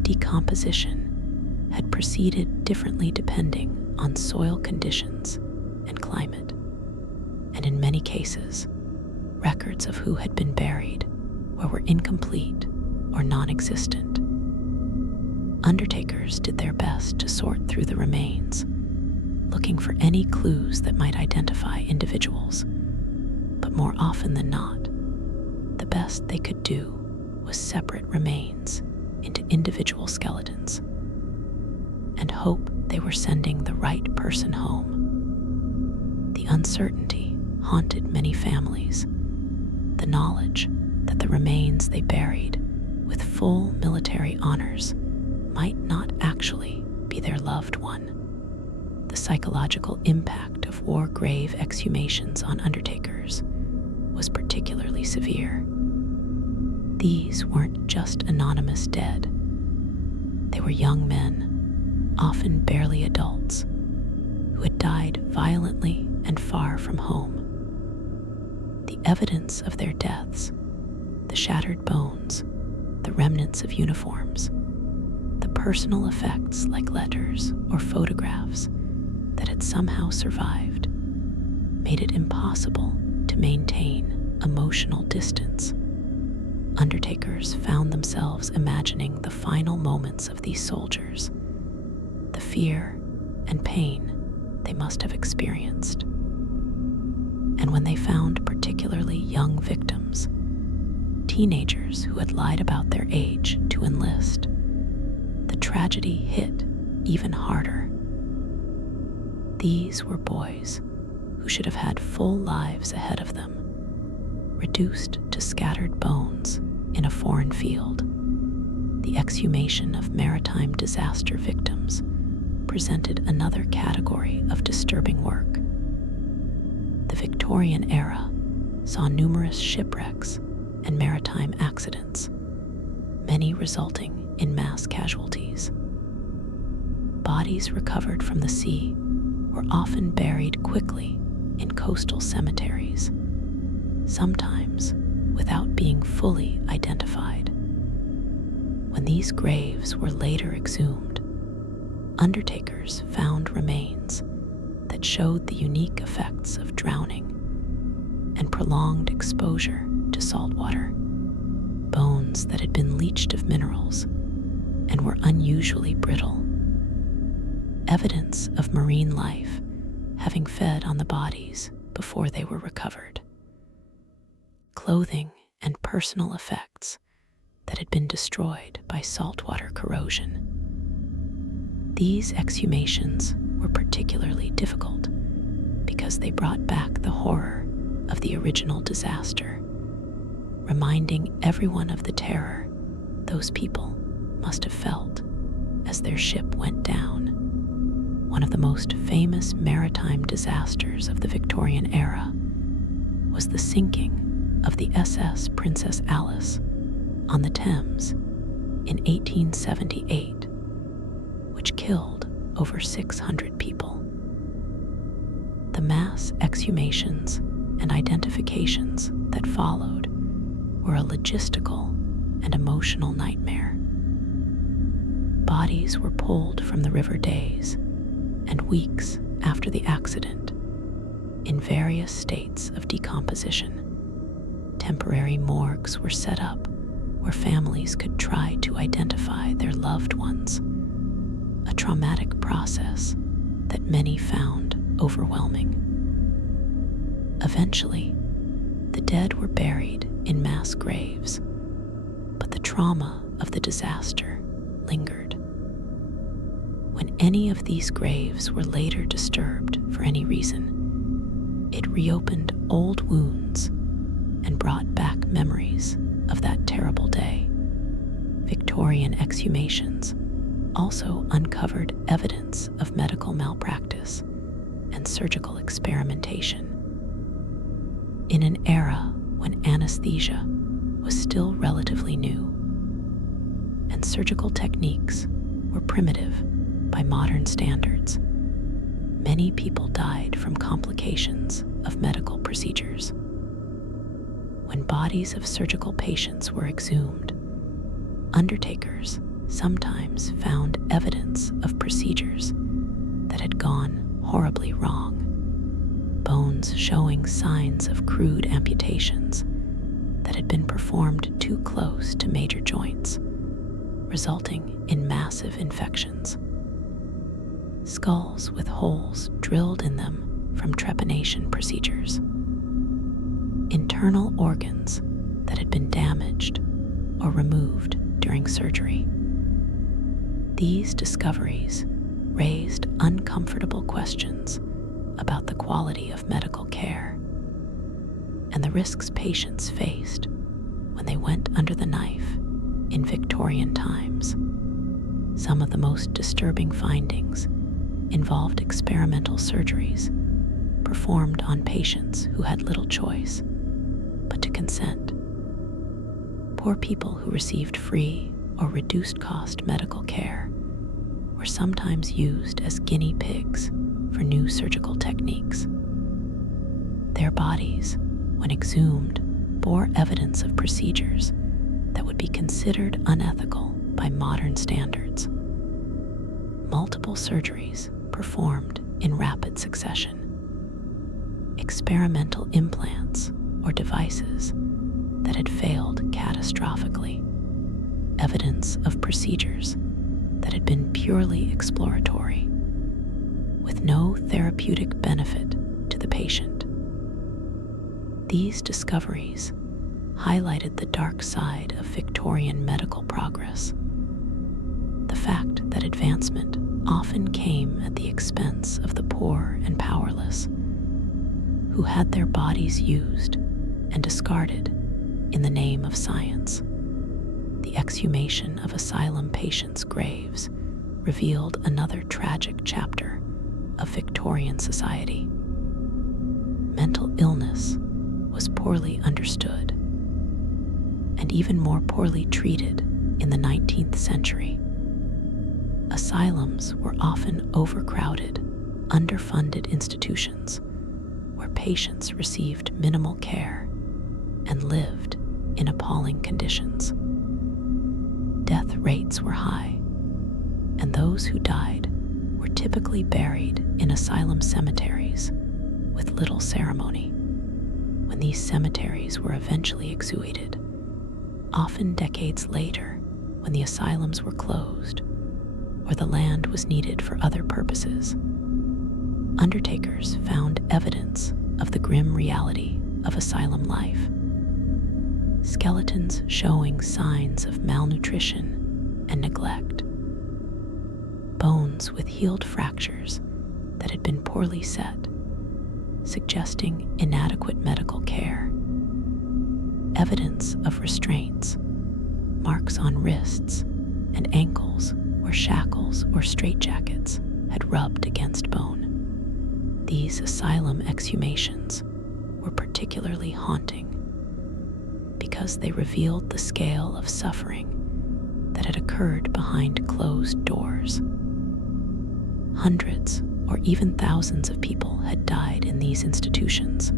Decomposition had proceeded differently depending on soil conditions and climate, and in many cases, records of who had been buried were incomplete or non-existent. Undertakers did their best to sort through the remains, looking for any clues that might identify individuals, but more often than not, the best they could do was separate remains into individual skeletons and hope they were sending the right person home. The uncertainty haunted many families, the knowledge that the remains they buried with full military honors might not actually be their loved one. The psychological impact of war grave exhumations on undertakers was particularly severe. These weren't just anonymous dead. They were young men, often barely adults, who had died violently and far from home. The evidence of their deaths, the shattered bones, the remnants of uniforms, the personal effects like letters or photographs that had somehow survived, made it impossible to maintain emotional distance. Undertakers found themselves imagining the final moments of these soldiers, the fear and pain they must have experienced. And when they found particularly young victims, teenagers who had lied about their age to enlist, the tragedy hit even harder. These were boys who should have had full lives ahead of them, reduced to scattered bones in a foreign field. The exhumation of maritime disaster victims presented another category of disturbing work. The Victorian era saw numerous shipwrecks and maritime accidents, many resulting in mass casualties. Bodies recovered from the sea were often buried quickly in coastal cemeteries, sometimes without being fully identified. When these graves were later exhumed, undertakers found remains that showed the unique effects of drowning and prolonged exposure to salt water. bones that had been leached of minerals and were unusually brittle, evidence of marine life having fed on the bodies before they were recovered, clothing and personal effects that had been destroyed by saltwater corrosion. These exhumations were particularly difficult because they brought back the horror of the original disaster, reminding everyone of the terror those people must have felt as their ship went down. One of the most famous maritime disasters of the Victorian era was the sinking of the SS Princess Alice on the Thames in 1878, which killed over 600 people. The mass exhumations and identifications that followed were a logistical and emotional nightmare. Bodies were pulled from the river days and weeks after the accident in various states of decomposition. Temporary morgues were set up where families could try to identify their loved ones, a traumatic process that many found overwhelming. Eventually, the dead were buried in mass graves, but the trauma of the disaster lingered. When any of these graves were later disturbed for any reason, it reopened old wounds and brought back memories of that terrible day. Victorian exhumations also uncovered evidence of medical malpractice and surgical experimentation. In an era when anesthesia was still relatively new and surgical techniques were primitive by modern standards, many people died from complications of medical procedures. When bodies of surgical patients were exhumed, undertakers sometimes found evidence of procedures that had gone horribly wrong, bones showing signs of crude amputations that had been performed too close to major joints, resulting in massive infections. Skulls with holes drilled in them from trepanation procedures. Internal organs that had been damaged or removed during surgery. These discoveries raised uncomfortable questions about the quality of medical care and the risks patients faced when they went under the knife in Victorian times. Some of the most disturbing findings involved experimental surgeries performed on patients who had little choice but to consent. Poor people who received free or reduced cost medical care were sometimes used as guinea pigs for new surgical techniques. Their bodies, when exhumed, bore evidence of procedures that would be considered unethical by modern standards. Multiple surgeries performed in rapid succession. Experimental implants or devices that had failed catastrophically. Evidence of procedures that had been purely exploratory, with no therapeutic benefit to the patient. These discoveries highlighted the dark side of Victorian medical progress, the fact that advancement often came at the expense of the poor and powerless, who had their bodies used and discarded in the name of science. The exhumation of asylum patients' graves revealed another tragic chapter of Victorian society. Mental illness was poorly understood and even more poorly treated in the 19th century. Asylums were often overcrowded, underfunded institutions where patients received minimal care and lived in appalling conditions. Death rates were high, and those who died were typically buried in asylum cemeteries with little ceremony. When these cemeteries were eventually exhumated, often decades later when the asylums were closed or the land was needed for other purposes. Undertakers found evidence of the grim reality of asylum life. Skeletons showing signs of malnutrition and neglect. Bones with healed fractures that had been poorly set, suggesting inadequate medical care. Evidence of restraints, marks on wrists and ankles where shackles or straitjackets had rubbed against bone. These asylum exhumations were particularly haunting because they revealed the scale of suffering that had occurred behind closed doors. Hundreds or even thousands of people had died in these institutions,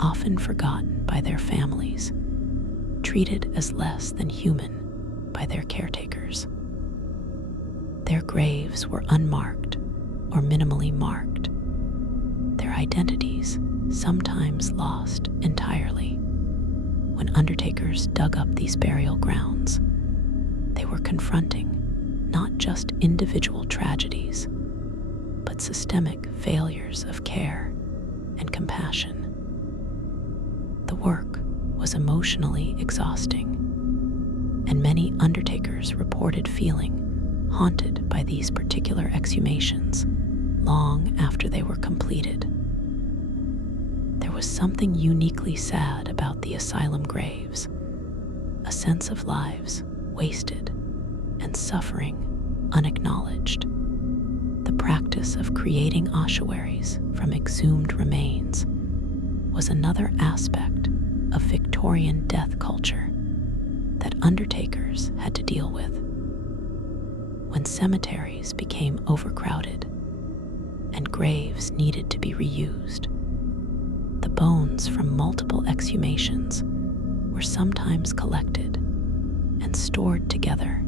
often forgotten by their families, treated as less than human by their caretakers. Their graves were unmarked or minimally marked, their identities sometimes lost entirely. When undertakers dug up these burial grounds, they were confronting not just individual tragedies, but systemic failures of care and compassion. The work was emotionally exhausting, and many undertakers reported feeling haunted by these particular exhumations long after they were completed. There was something uniquely sad about the asylum graves, a sense of lives wasted and suffering unacknowledged. The practice of creating ossuaries from exhumed remains was another aspect of Victorian death culture that undertakers had to deal with. When cemeteries became overcrowded and graves needed to be reused, the bones from multiple exhumations were sometimes collected and stored together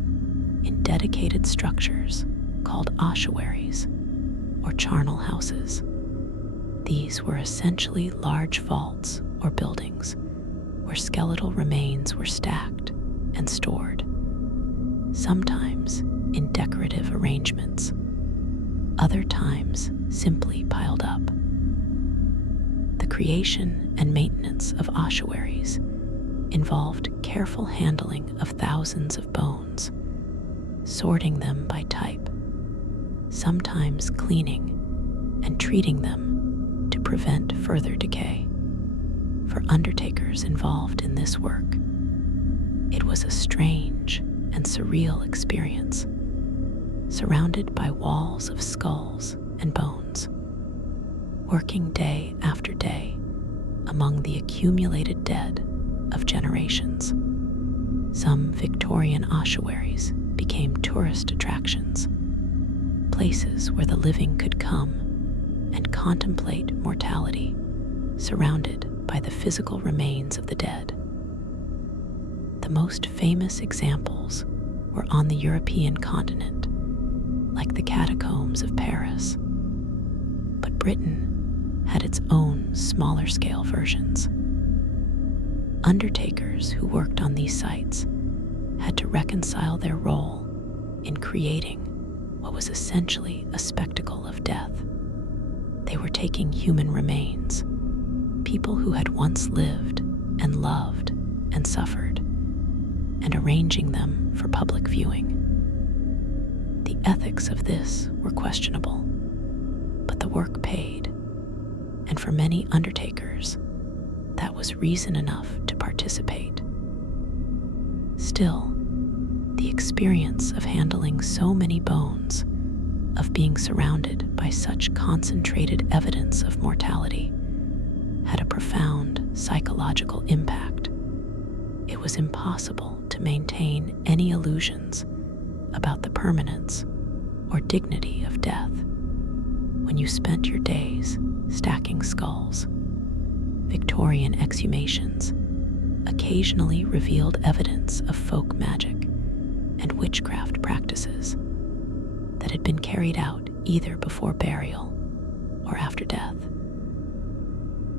in dedicated structures called ossuaries or charnel houses. These were essentially large vaults or buildings where skeletal remains were stacked and stored, sometimes in decorative arrangements, other times simply piled up. The creation and maintenance of ossuaries involved careful handling of thousands of bones, sorting them by type, sometimes cleaning and treating them to prevent further decay. For undertakers involved in this work, it was a strange and surreal experience, surrounded by walls of skulls and bones, working day after day among the accumulated dead of generations. Some Victorian ossuaries became tourist attractions, places where the living could come and contemplate mortality, surrounded by the physical remains of the dead. The most famous examples were on the European continent, like the catacombs of Paris. But Britain had its own smaller-scale versions. Undertakers who worked on these sites had to reconcile their role in creating what was essentially a spectacle of death. They were taking human remains, people who had once lived and loved and suffered, and arranging them for public viewing. The ethics of this were questionable, but the work paid, and for many undertakers, that was reason enough to participate. Still, the experience of handling so many bones, of being surrounded by such concentrated evidence of mortality, had a profound psychological impact. It was impossible to maintain any illusions about the permanence or dignity of death when you spent your days stacking skulls. Victorian exhumations occasionally revealed evidence of folk magic and witchcraft practices that had been carried out either before burial or after death.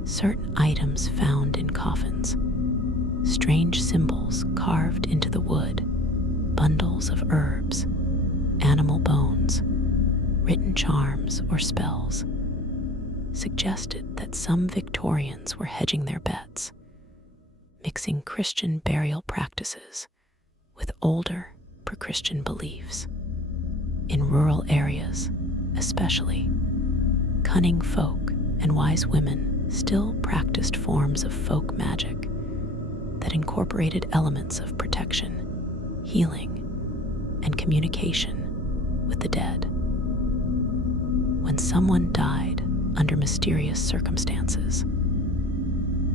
Certain items found in coffins, strange symbols carved into the wood, bundles of herbs, animal bones, written charms or spells, suggested that some Victorians were hedging their bets, mixing Christian burial practices with older pre-Christian beliefs. In rural areas, especially, cunning folk and wise women still practiced forms of folk magic that incorporated elements of protection, healing, and communication with the dead. When someone died under mysterious circumstances,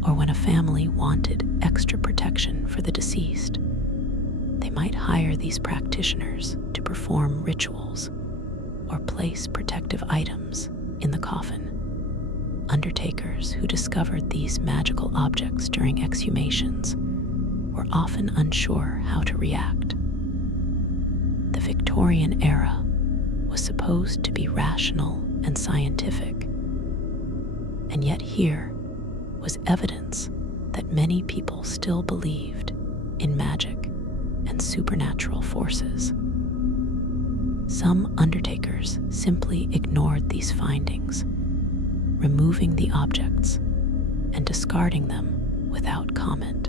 or when a family wanted extra protection for the deceased, they might hire these practitioners to perform rituals or place protective items in the coffin. Undertakers who discovered these magical objects during exhumations were often unsure how to react. The Victorian era was supposed to be rational and scientific, and yet here was evidence that many people still believed in magic and supernatural forces. Some undertakers simply ignored these findings, removing the objects and discarding them without comment.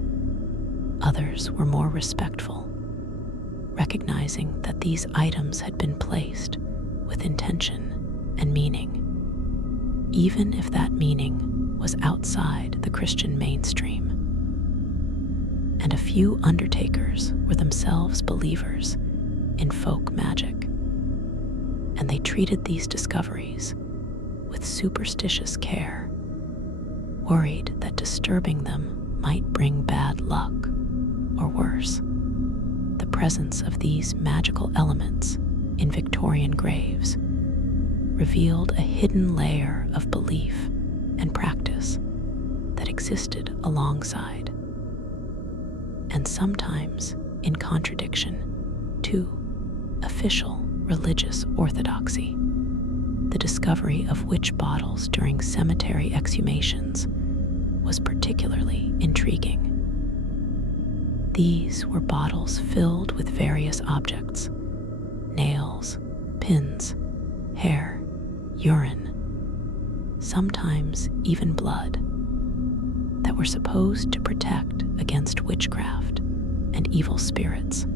Others were more respectful, recognizing that these items had been placed with intention and meaning, even if that meaning was outside the Christian mainstream. And a few undertakers were themselves believers in folk magic, and they treated these discoveries with superstitious care, worried that disturbing them might bring bad luck, or worse. The presence of these magical elements in Victorian graves revealed a hidden layer of belief and practice that existed alongside, and sometimes in contradiction to official religious orthodoxy. The discovery of witch bottles during cemetery exhumations was particularly intriguing. These were bottles filled with various objects: nails, pins, hair, urine, sometimes even blood, that were supposed to protect against witchcraft and evil spirits.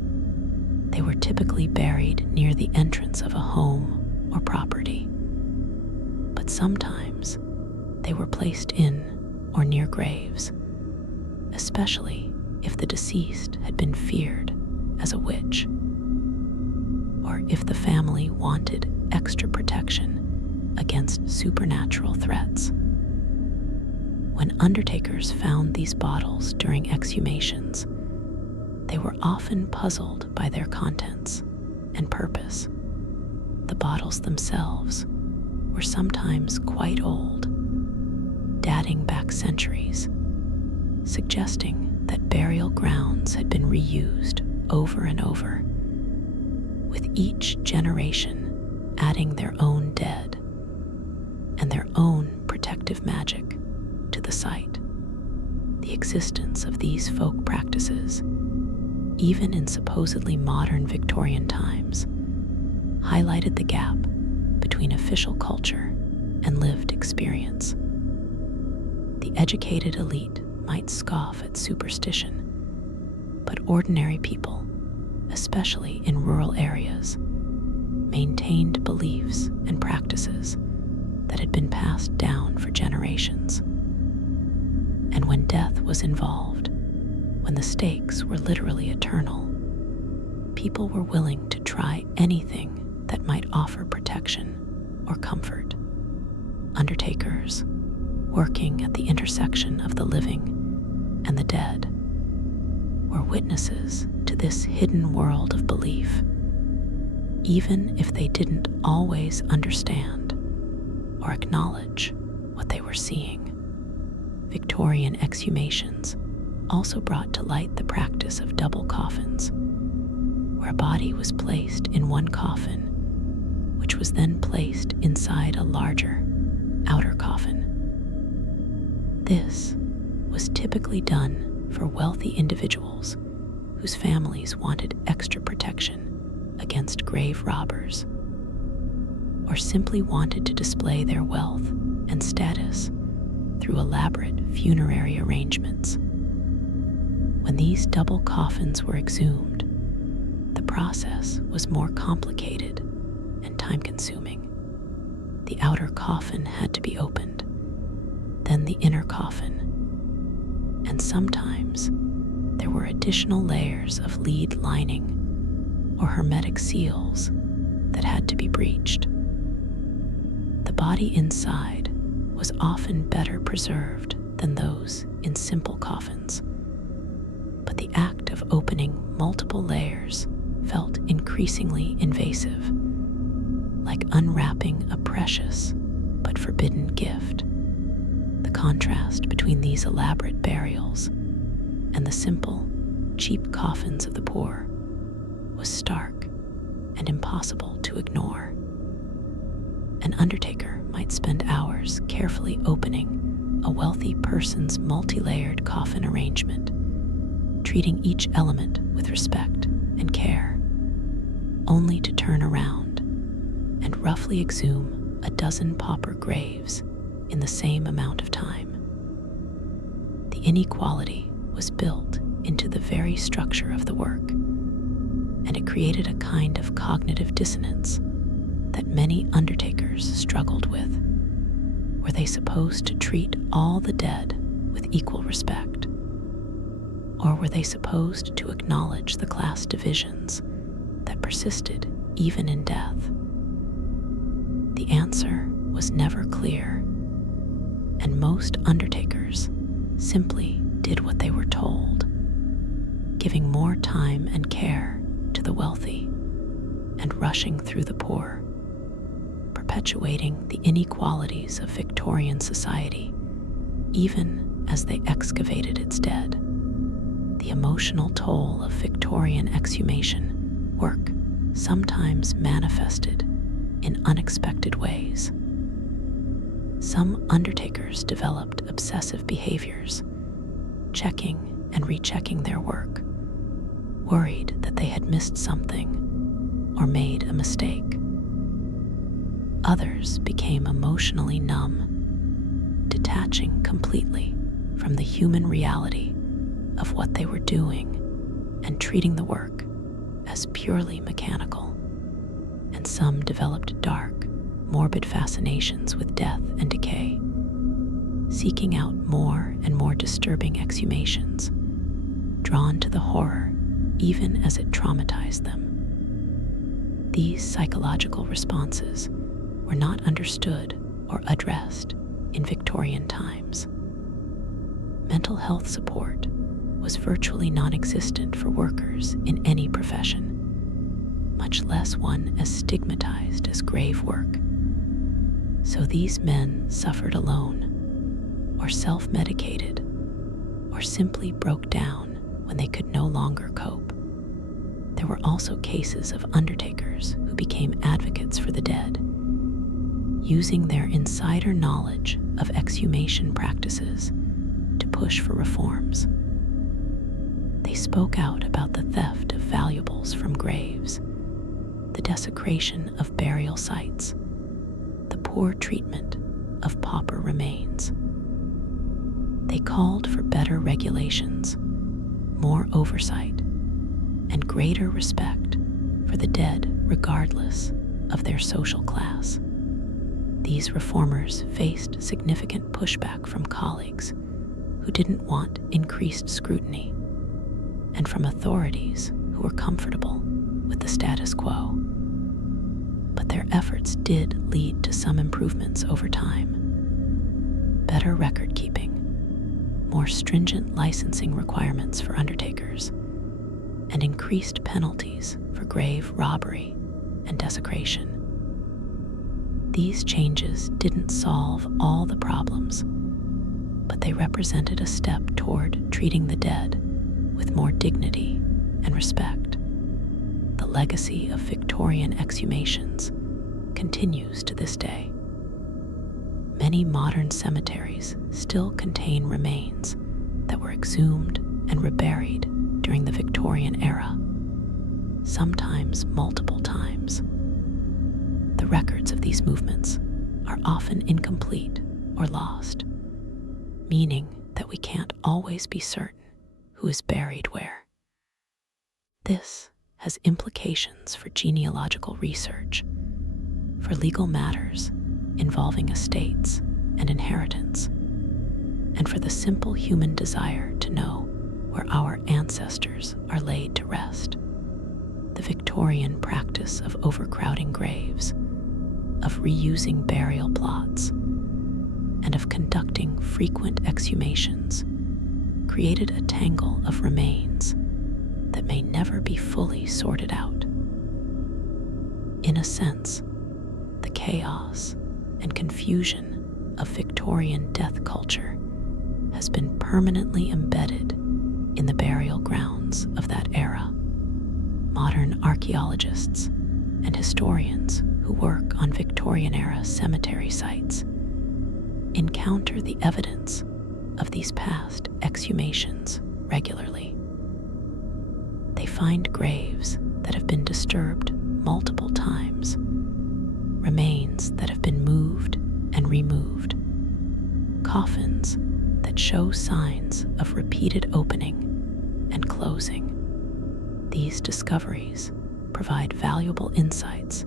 They were typically buried near the entrance of a home or property, but sometimes they were placed in or near graves, especially if the deceased had been feared as a witch, or if the family wanted extra protection against supernatural threats. When undertakers found these bottles during exhumations, they were often puzzled by their contents and purpose. The bottles themselves were sometimes quite old, dating back centuries, suggesting that burial grounds had been reused over and over, with each generation adding their own dead and their own protective magic to the site. The existence of these folk practices, even in supposedly modern Victorian times, highlighted the gap between official culture and lived experience. The educated elite might scoff at superstition, but ordinary people, especially in rural areas, maintained beliefs and practices that had been passed down for generations. And when death was involved, when the stakes were literally eternal, people were willing to try anything that might offer protection or comfort. Undertakers, working at the intersection of the living and the dead, were witnesses to this hidden world of belief, even if they didn't always understand or acknowledge what they were seeing. Victorian exhumations also brought to light the practice of double coffins, where a body was placed in one coffin, which was then placed inside a larger, outer coffin. This was typically done for wealthy individuals whose families wanted extra protection against grave robbers, or simply wanted to display their wealth and status through elaborate funerary arrangements. When these double coffins were exhumed, the process was more complicated and time-consuming. The outer coffin had to be opened, then the inner coffin, and sometimes there were additional layers of lead lining or hermetic seals that had to be breached. The body inside was often better preserved than those in simple coffins, but the act of opening multiple layers felt increasingly invasive, like unwrapping a precious but forbidden gift. The contrast between these elaborate burials and the simple, cheap coffins of the poor was stark and impossible to ignore. An undertaker might spend hours carefully opening a wealthy person's multi-layered coffin arrangement, treating each element with respect and care, only to turn around and roughly exhume a dozen pauper graves in the same amount of time. The inequality was built into the very structure of the work, and it created a kind of cognitive dissonance that many undertakers struggled with. Were they supposed to treat all the dead with equal respect? Or were they supposed to acknowledge the class divisions that persisted even in death? The answer was never clear, and most undertakers simply did what they were told, giving more time and care to the wealthy and rushing through the poor, perpetuating the inequalities of Victorian society even as they excavated its dead. The emotional toll of Victorian exhumation work sometimes manifested in unexpected ways. Some undertakers developed obsessive behaviors, checking and rechecking their work, worried that they had missed something or made a mistake. Others became emotionally numb, detaching completely from the human reality of what they were doing and treating the work as purely mechanical. And some developed dark, morbid fascinations with death and decay, seeking out more and more disturbing exhumations, drawn to the horror even as it traumatized them. These psychological responses were not understood or addressed in Victorian times. Mental health support was virtually non-existent for workers in any profession, much less one as stigmatized as grave work. So these men suffered alone, or self-medicated, or simply broke down when they could no longer cope. There were also cases of undertakers who became advocates for the dead, using their insider knowledge of exhumation practices to push for reforms. They spoke out about the theft of valuables from graves, the desecration of burial sites, the poor treatment of pauper remains. They called for better regulations, more oversight, and greater respect for the dead regardless of their social class. These reformers faced significant pushback from colleagues who didn't want increased scrutiny, and from authorities who were comfortable with the status quo. But their efforts did lead to some improvements over time. Better record keeping, more stringent licensing requirements for undertakers, and increased penalties for grave robbery and desecration. These changes didn't solve all the problems, but they represented a step toward treating the dead with more dignity and respect. The legacy of Victorian exhumations continues to this day. Many modern cemeteries still contain remains that were exhumed and reburied during the Victorian era, sometimes multiple times. The records of these movements are often incomplete or lost, meaning that we can't always be certain who is buried where. This has implications for genealogical research, for legal matters involving estates and inheritance, and for the simple human desire to know where our ancestors are laid to rest. The Victorian practice of overcrowding graves, of reusing burial plots, and of conducting frequent exhumations created a tangle of remains that may never be fully sorted out. In a sense, the chaos and confusion of Victorian death culture has been permanently embedded in the burial grounds of that era. Modern archaeologists and historians who work on Victorian-era cemetery sites encounter the evidence of these past exhumations regularly. They find graves that have been disturbed multiple times, remains that have been moved and removed, coffins that show signs of repeated opening and closing. These discoveries provide valuable insights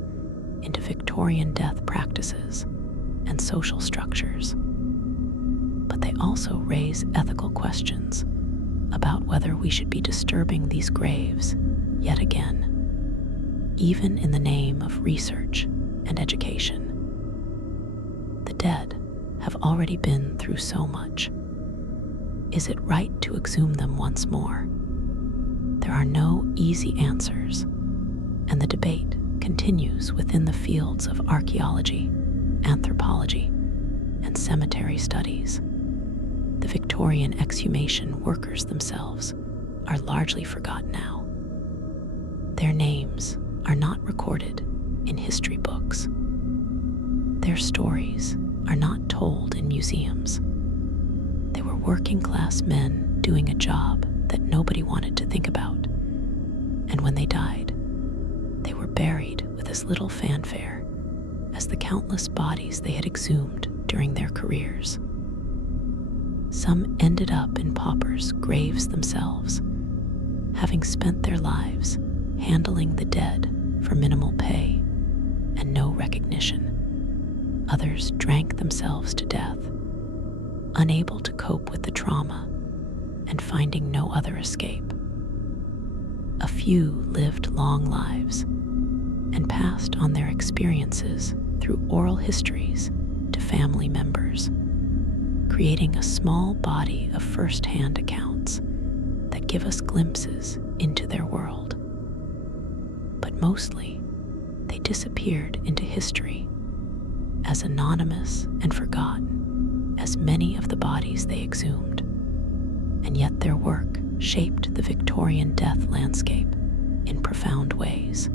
into Victorian death practices and social structures, but they also raise ethical questions about whether we should be disturbing these graves yet again, even in the name of research and education. The dead have already been through so much. Is it right to exhume them once more? There are no easy answers, and the debate continues within the fields of archaeology, anthropology, and cemetery studies. The Victorian exhumation workers themselves are largely forgotten now. Their names are not recorded in history books. Their stories are not told in museums. They were working-class men doing a job that nobody wanted to think about. And when they died, they were buried with as little fanfare as the countless bodies they had exhumed during their careers. Some ended up in paupers' graves themselves, having spent their lives handling the dead for minimal pay and no recognition. Others drank themselves to death, unable to cope with the trauma and finding no other escape. A few lived long lives and passed on their experiences through oral histories to family members, creating a small body of first-hand accounts that give us glimpses into their world. But mostly, they disappeared into history, as anonymous and forgotten as many of the bodies they exhumed. And yet their work shaped the Victorian death landscape in profound ways.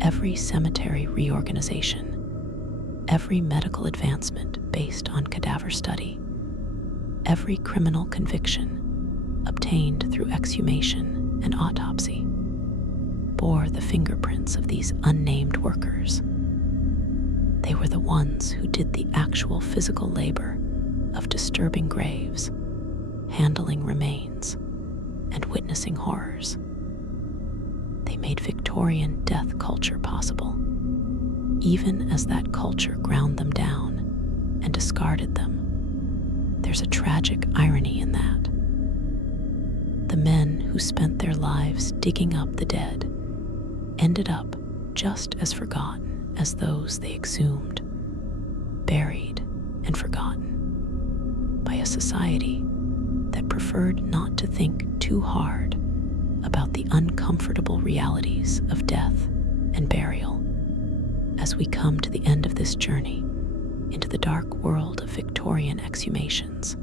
Every cemetery reorganization, every medical advancement based on cadaver study, every criminal conviction obtained through exhumation and autopsy bore the fingerprints of these unnamed workers. They were the ones who did the actual physical labor of disturbing graves, handling remains, and witnessing horrors. They made Victorian death culture possible, even as that culture ground them down and discarded them. There's a tragic irony in that. The men who spent their lives digging up the dead ended up just as forgotten as those they exhumed, buried and forgotten by a society that preferred not to think too hard about the uncomfortable realities of death and burial. As we come to the end of this journey into the dark world of Victorian exhumations,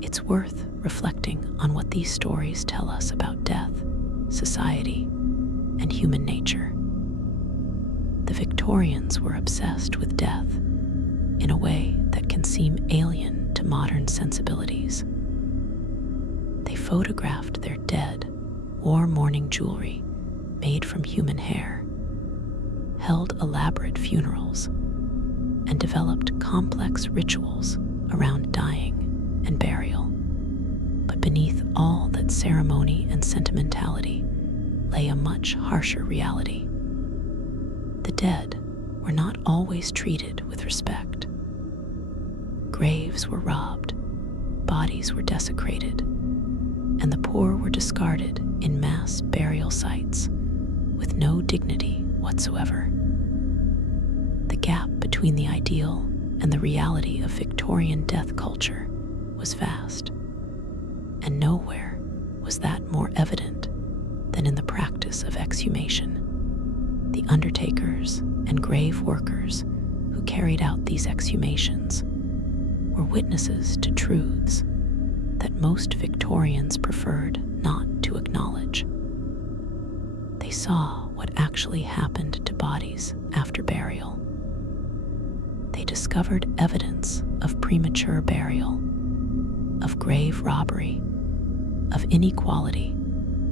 it's worth reflecting on what these stories tell us about death, society, and human nature. The Victorians were obsessed with death in a way that can seem alien to modern sensibilities. photographed their dead, wore mourning jewelry made from human hair, held elaborate funerals, and developed complex rituals around dying and burial. But beneath all that ceremony and sentimentality lay a much harsher reality. The dead were not always treated with respect. Graves were robbed, bodies were desecrated, and the poor were discarded in mass burial sites with no dignity whatsoever. The gap between the ideal and the reality of Victorian death culture was vast, and nowhere was that more evident than in the practice of exhumation. The undertakers and grave workers who carried out these exhumations were witnesses to truths that most Victorians preferred not to acknowledge. They saw what actually happened to bodies after burial. They discovered evidence of premature burial, of grave robbery, of inequality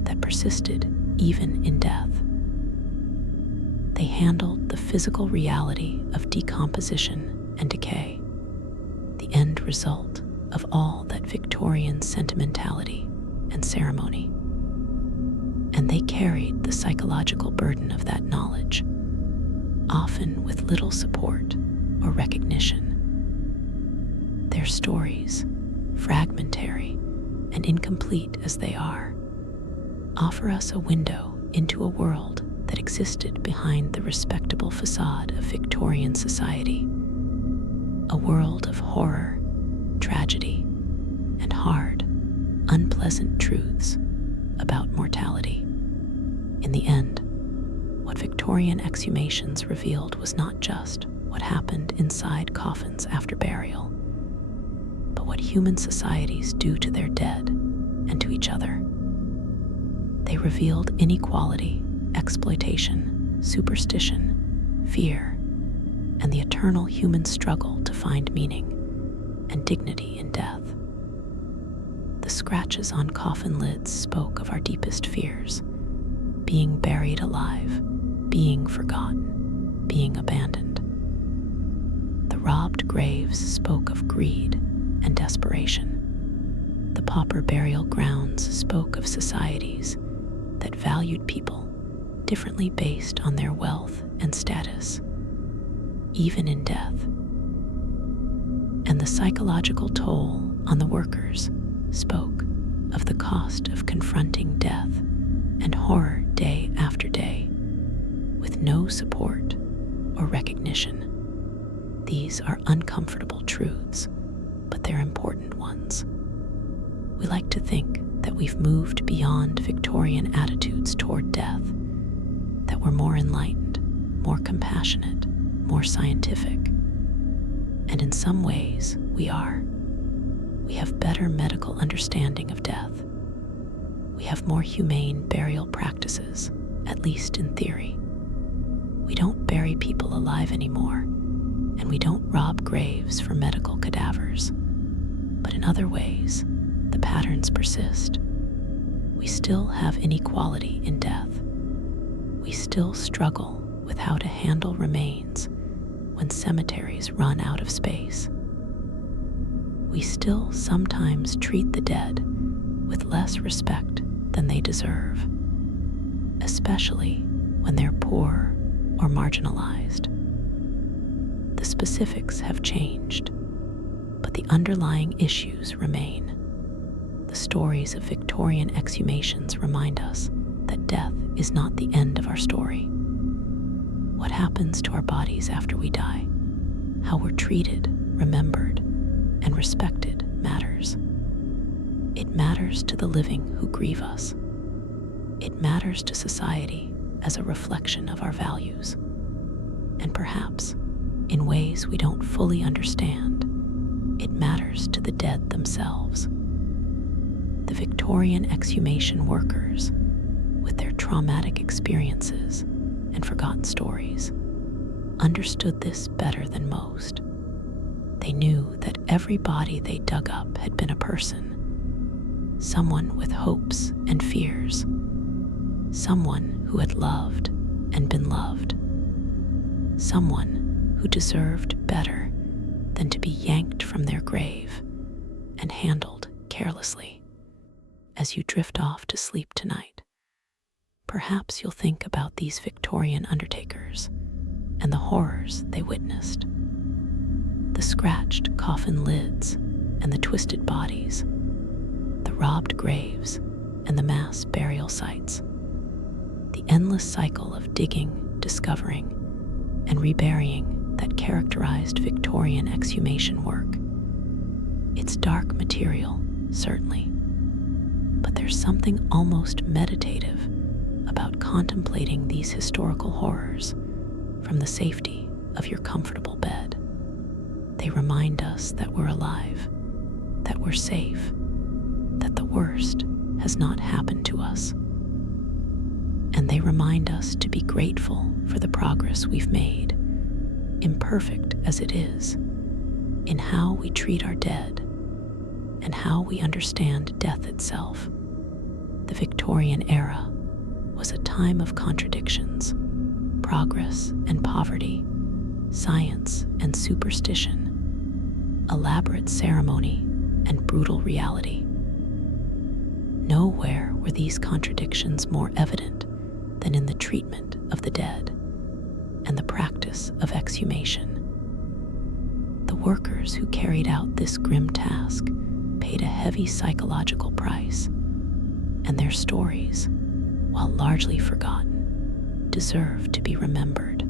that persisted even in death. They handled the physical reality of decomposition and decay, the end result of all that Victorian sentimentality and ceremony. And they carried the psychological burden of that knowledge, often with little support or recognition. Their stories, fragmentary and incomplete as they are, offer us a window into a world that existed behind the respectable facade of Victorian society, a world of horror, tragedy, and hard, unpleasant truths about mortality. In the end, what Victorian exhumations revealed was not just what happened inside coffins after burial, but what human societies do to their dead and to each other. They revealed inequality, exploitation, superstition, fear, and the eternal human struggle to find meaning and dignity in death. The scratches on coffin lids spoke of our deepest fears: being buried alive, being forgotten, being abandoned. The robbed graves spoke of greed and desperation. The pauper burial grounds spoke of societies that valued people differently based on their wealth and status, even in death. And the psychological toll on the workers spoke of the cost of confronting death and horror day after day with no support or recognition. These are uncomfortable truths, but they're important ones. We like to think that we've moved beyond Victorian attitudes toward death, that we're more enlightened, more compassionate, more scientific. And in some ways, we are. We have better medical understanding of death. We have more humane burial practices, at least in theory. We don't bury people alive anymore, and we don't rob graves for medical cadavers. But in other ways, the patterns persist. We still have inequality in death. We still struggle with how to handle remains when cemeteries run out of space. We still sometimes treat the dead with less respect than they deserve, especially when they're poor or marginalized. The specifics have changed, but the underlying issues remain. The stories of Victorian exhumations remind us that death is not the end of our story. What happens to our bodies after we die, how we're treated, remembered, and respected matters. It matters to the living who grieve us. It matters to society as a reflection of our values. And perhaps, in ways we don't fully understand, it matters to the dead themselves. The Victorian exhumation workers, with their traumatic experiences and forgotten stories, understood this better than most. They knew that every body they dug up had been a person, someone with hopes and fears, someone who had loved and been loved, someone who deserved better than to be yanked from their grave and handled carelessly. As you drift off to sleep tonight, perhaps you'll think about these Victorian undertakers and the horrors they witnessed. The scratched coffin lids and the twisted bodies, the robbed graves and the mass burial sites, the endless cycle of digging, discovering, and reburying that characterized Victorian exhumation work. It's dark material, certainly, but there's something almost meditative about contemplating these historical horrors from the safety of your comfortable bed. They remind us that we're alive, that we're safe, that the worst has not happened to us. And they remind us to be grateful for the progress we've made, imperfect as it is, in how we treat our dead and how we understand death itself. The Victorian era was a time of contradictions, progress and poverty, science and superstition, elaborate ceremony and brutal reality. Nowhere were these contradictions more evident than in the treatment of the dead and the practice of exhumation. The workers who carried out this grim task paid a heavy psychological price, and their stories, while largely forgotten, deserve to be remembered.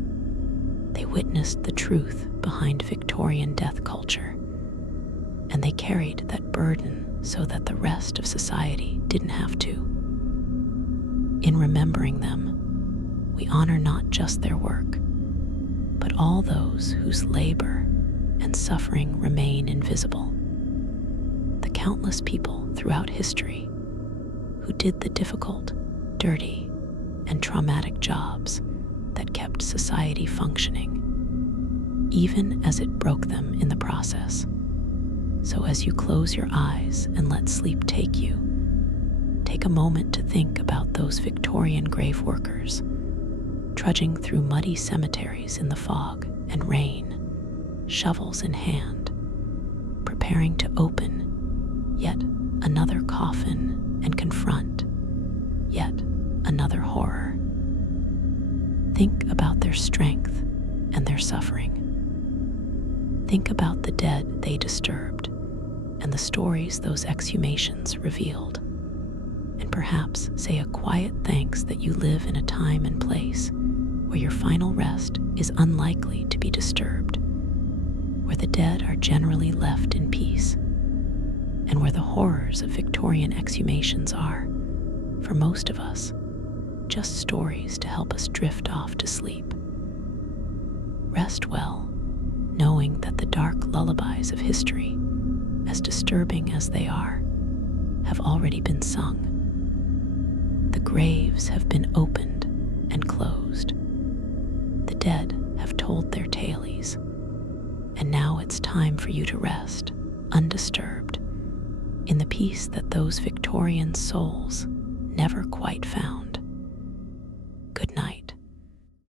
They witnessed the truth behind Victorian death culture, and they carried that burden so that the rest of society didn't have to. In remembering them, we honor not just their work, but all those whose labor and suffering remain invisible. The countless people throughout history who did the difficult, dirty, and traumatic jobs that kept society functioning, even as it broke them in the process. So as you close your eyes and let sleep take you, take a moment to think about those Victorian grave workers trudging through muddy cemeteries in the fog and rain, shovels in hand, preparing to open yet another coffin and confront yet another horror. Think about their strength and their suffering. Think about the dead they disturbed and the stories those exhumations revealed. And perhaps say a quiet thanks that you live in a time and place where your final rest is unlikely to be disturbed, where the dead are generally left in peace, and where the horrors of Victorian exhumations are, for most of us, just stories to help us drift off to sleep. Rest well, knowing that the dark lullabies of history, as disturbing as they are, have already been sung. The graves have been opened and closed. The dead have told their tales, and now it's time for you to rest, undisturbed, in the peace that those Victorian souls never quite found.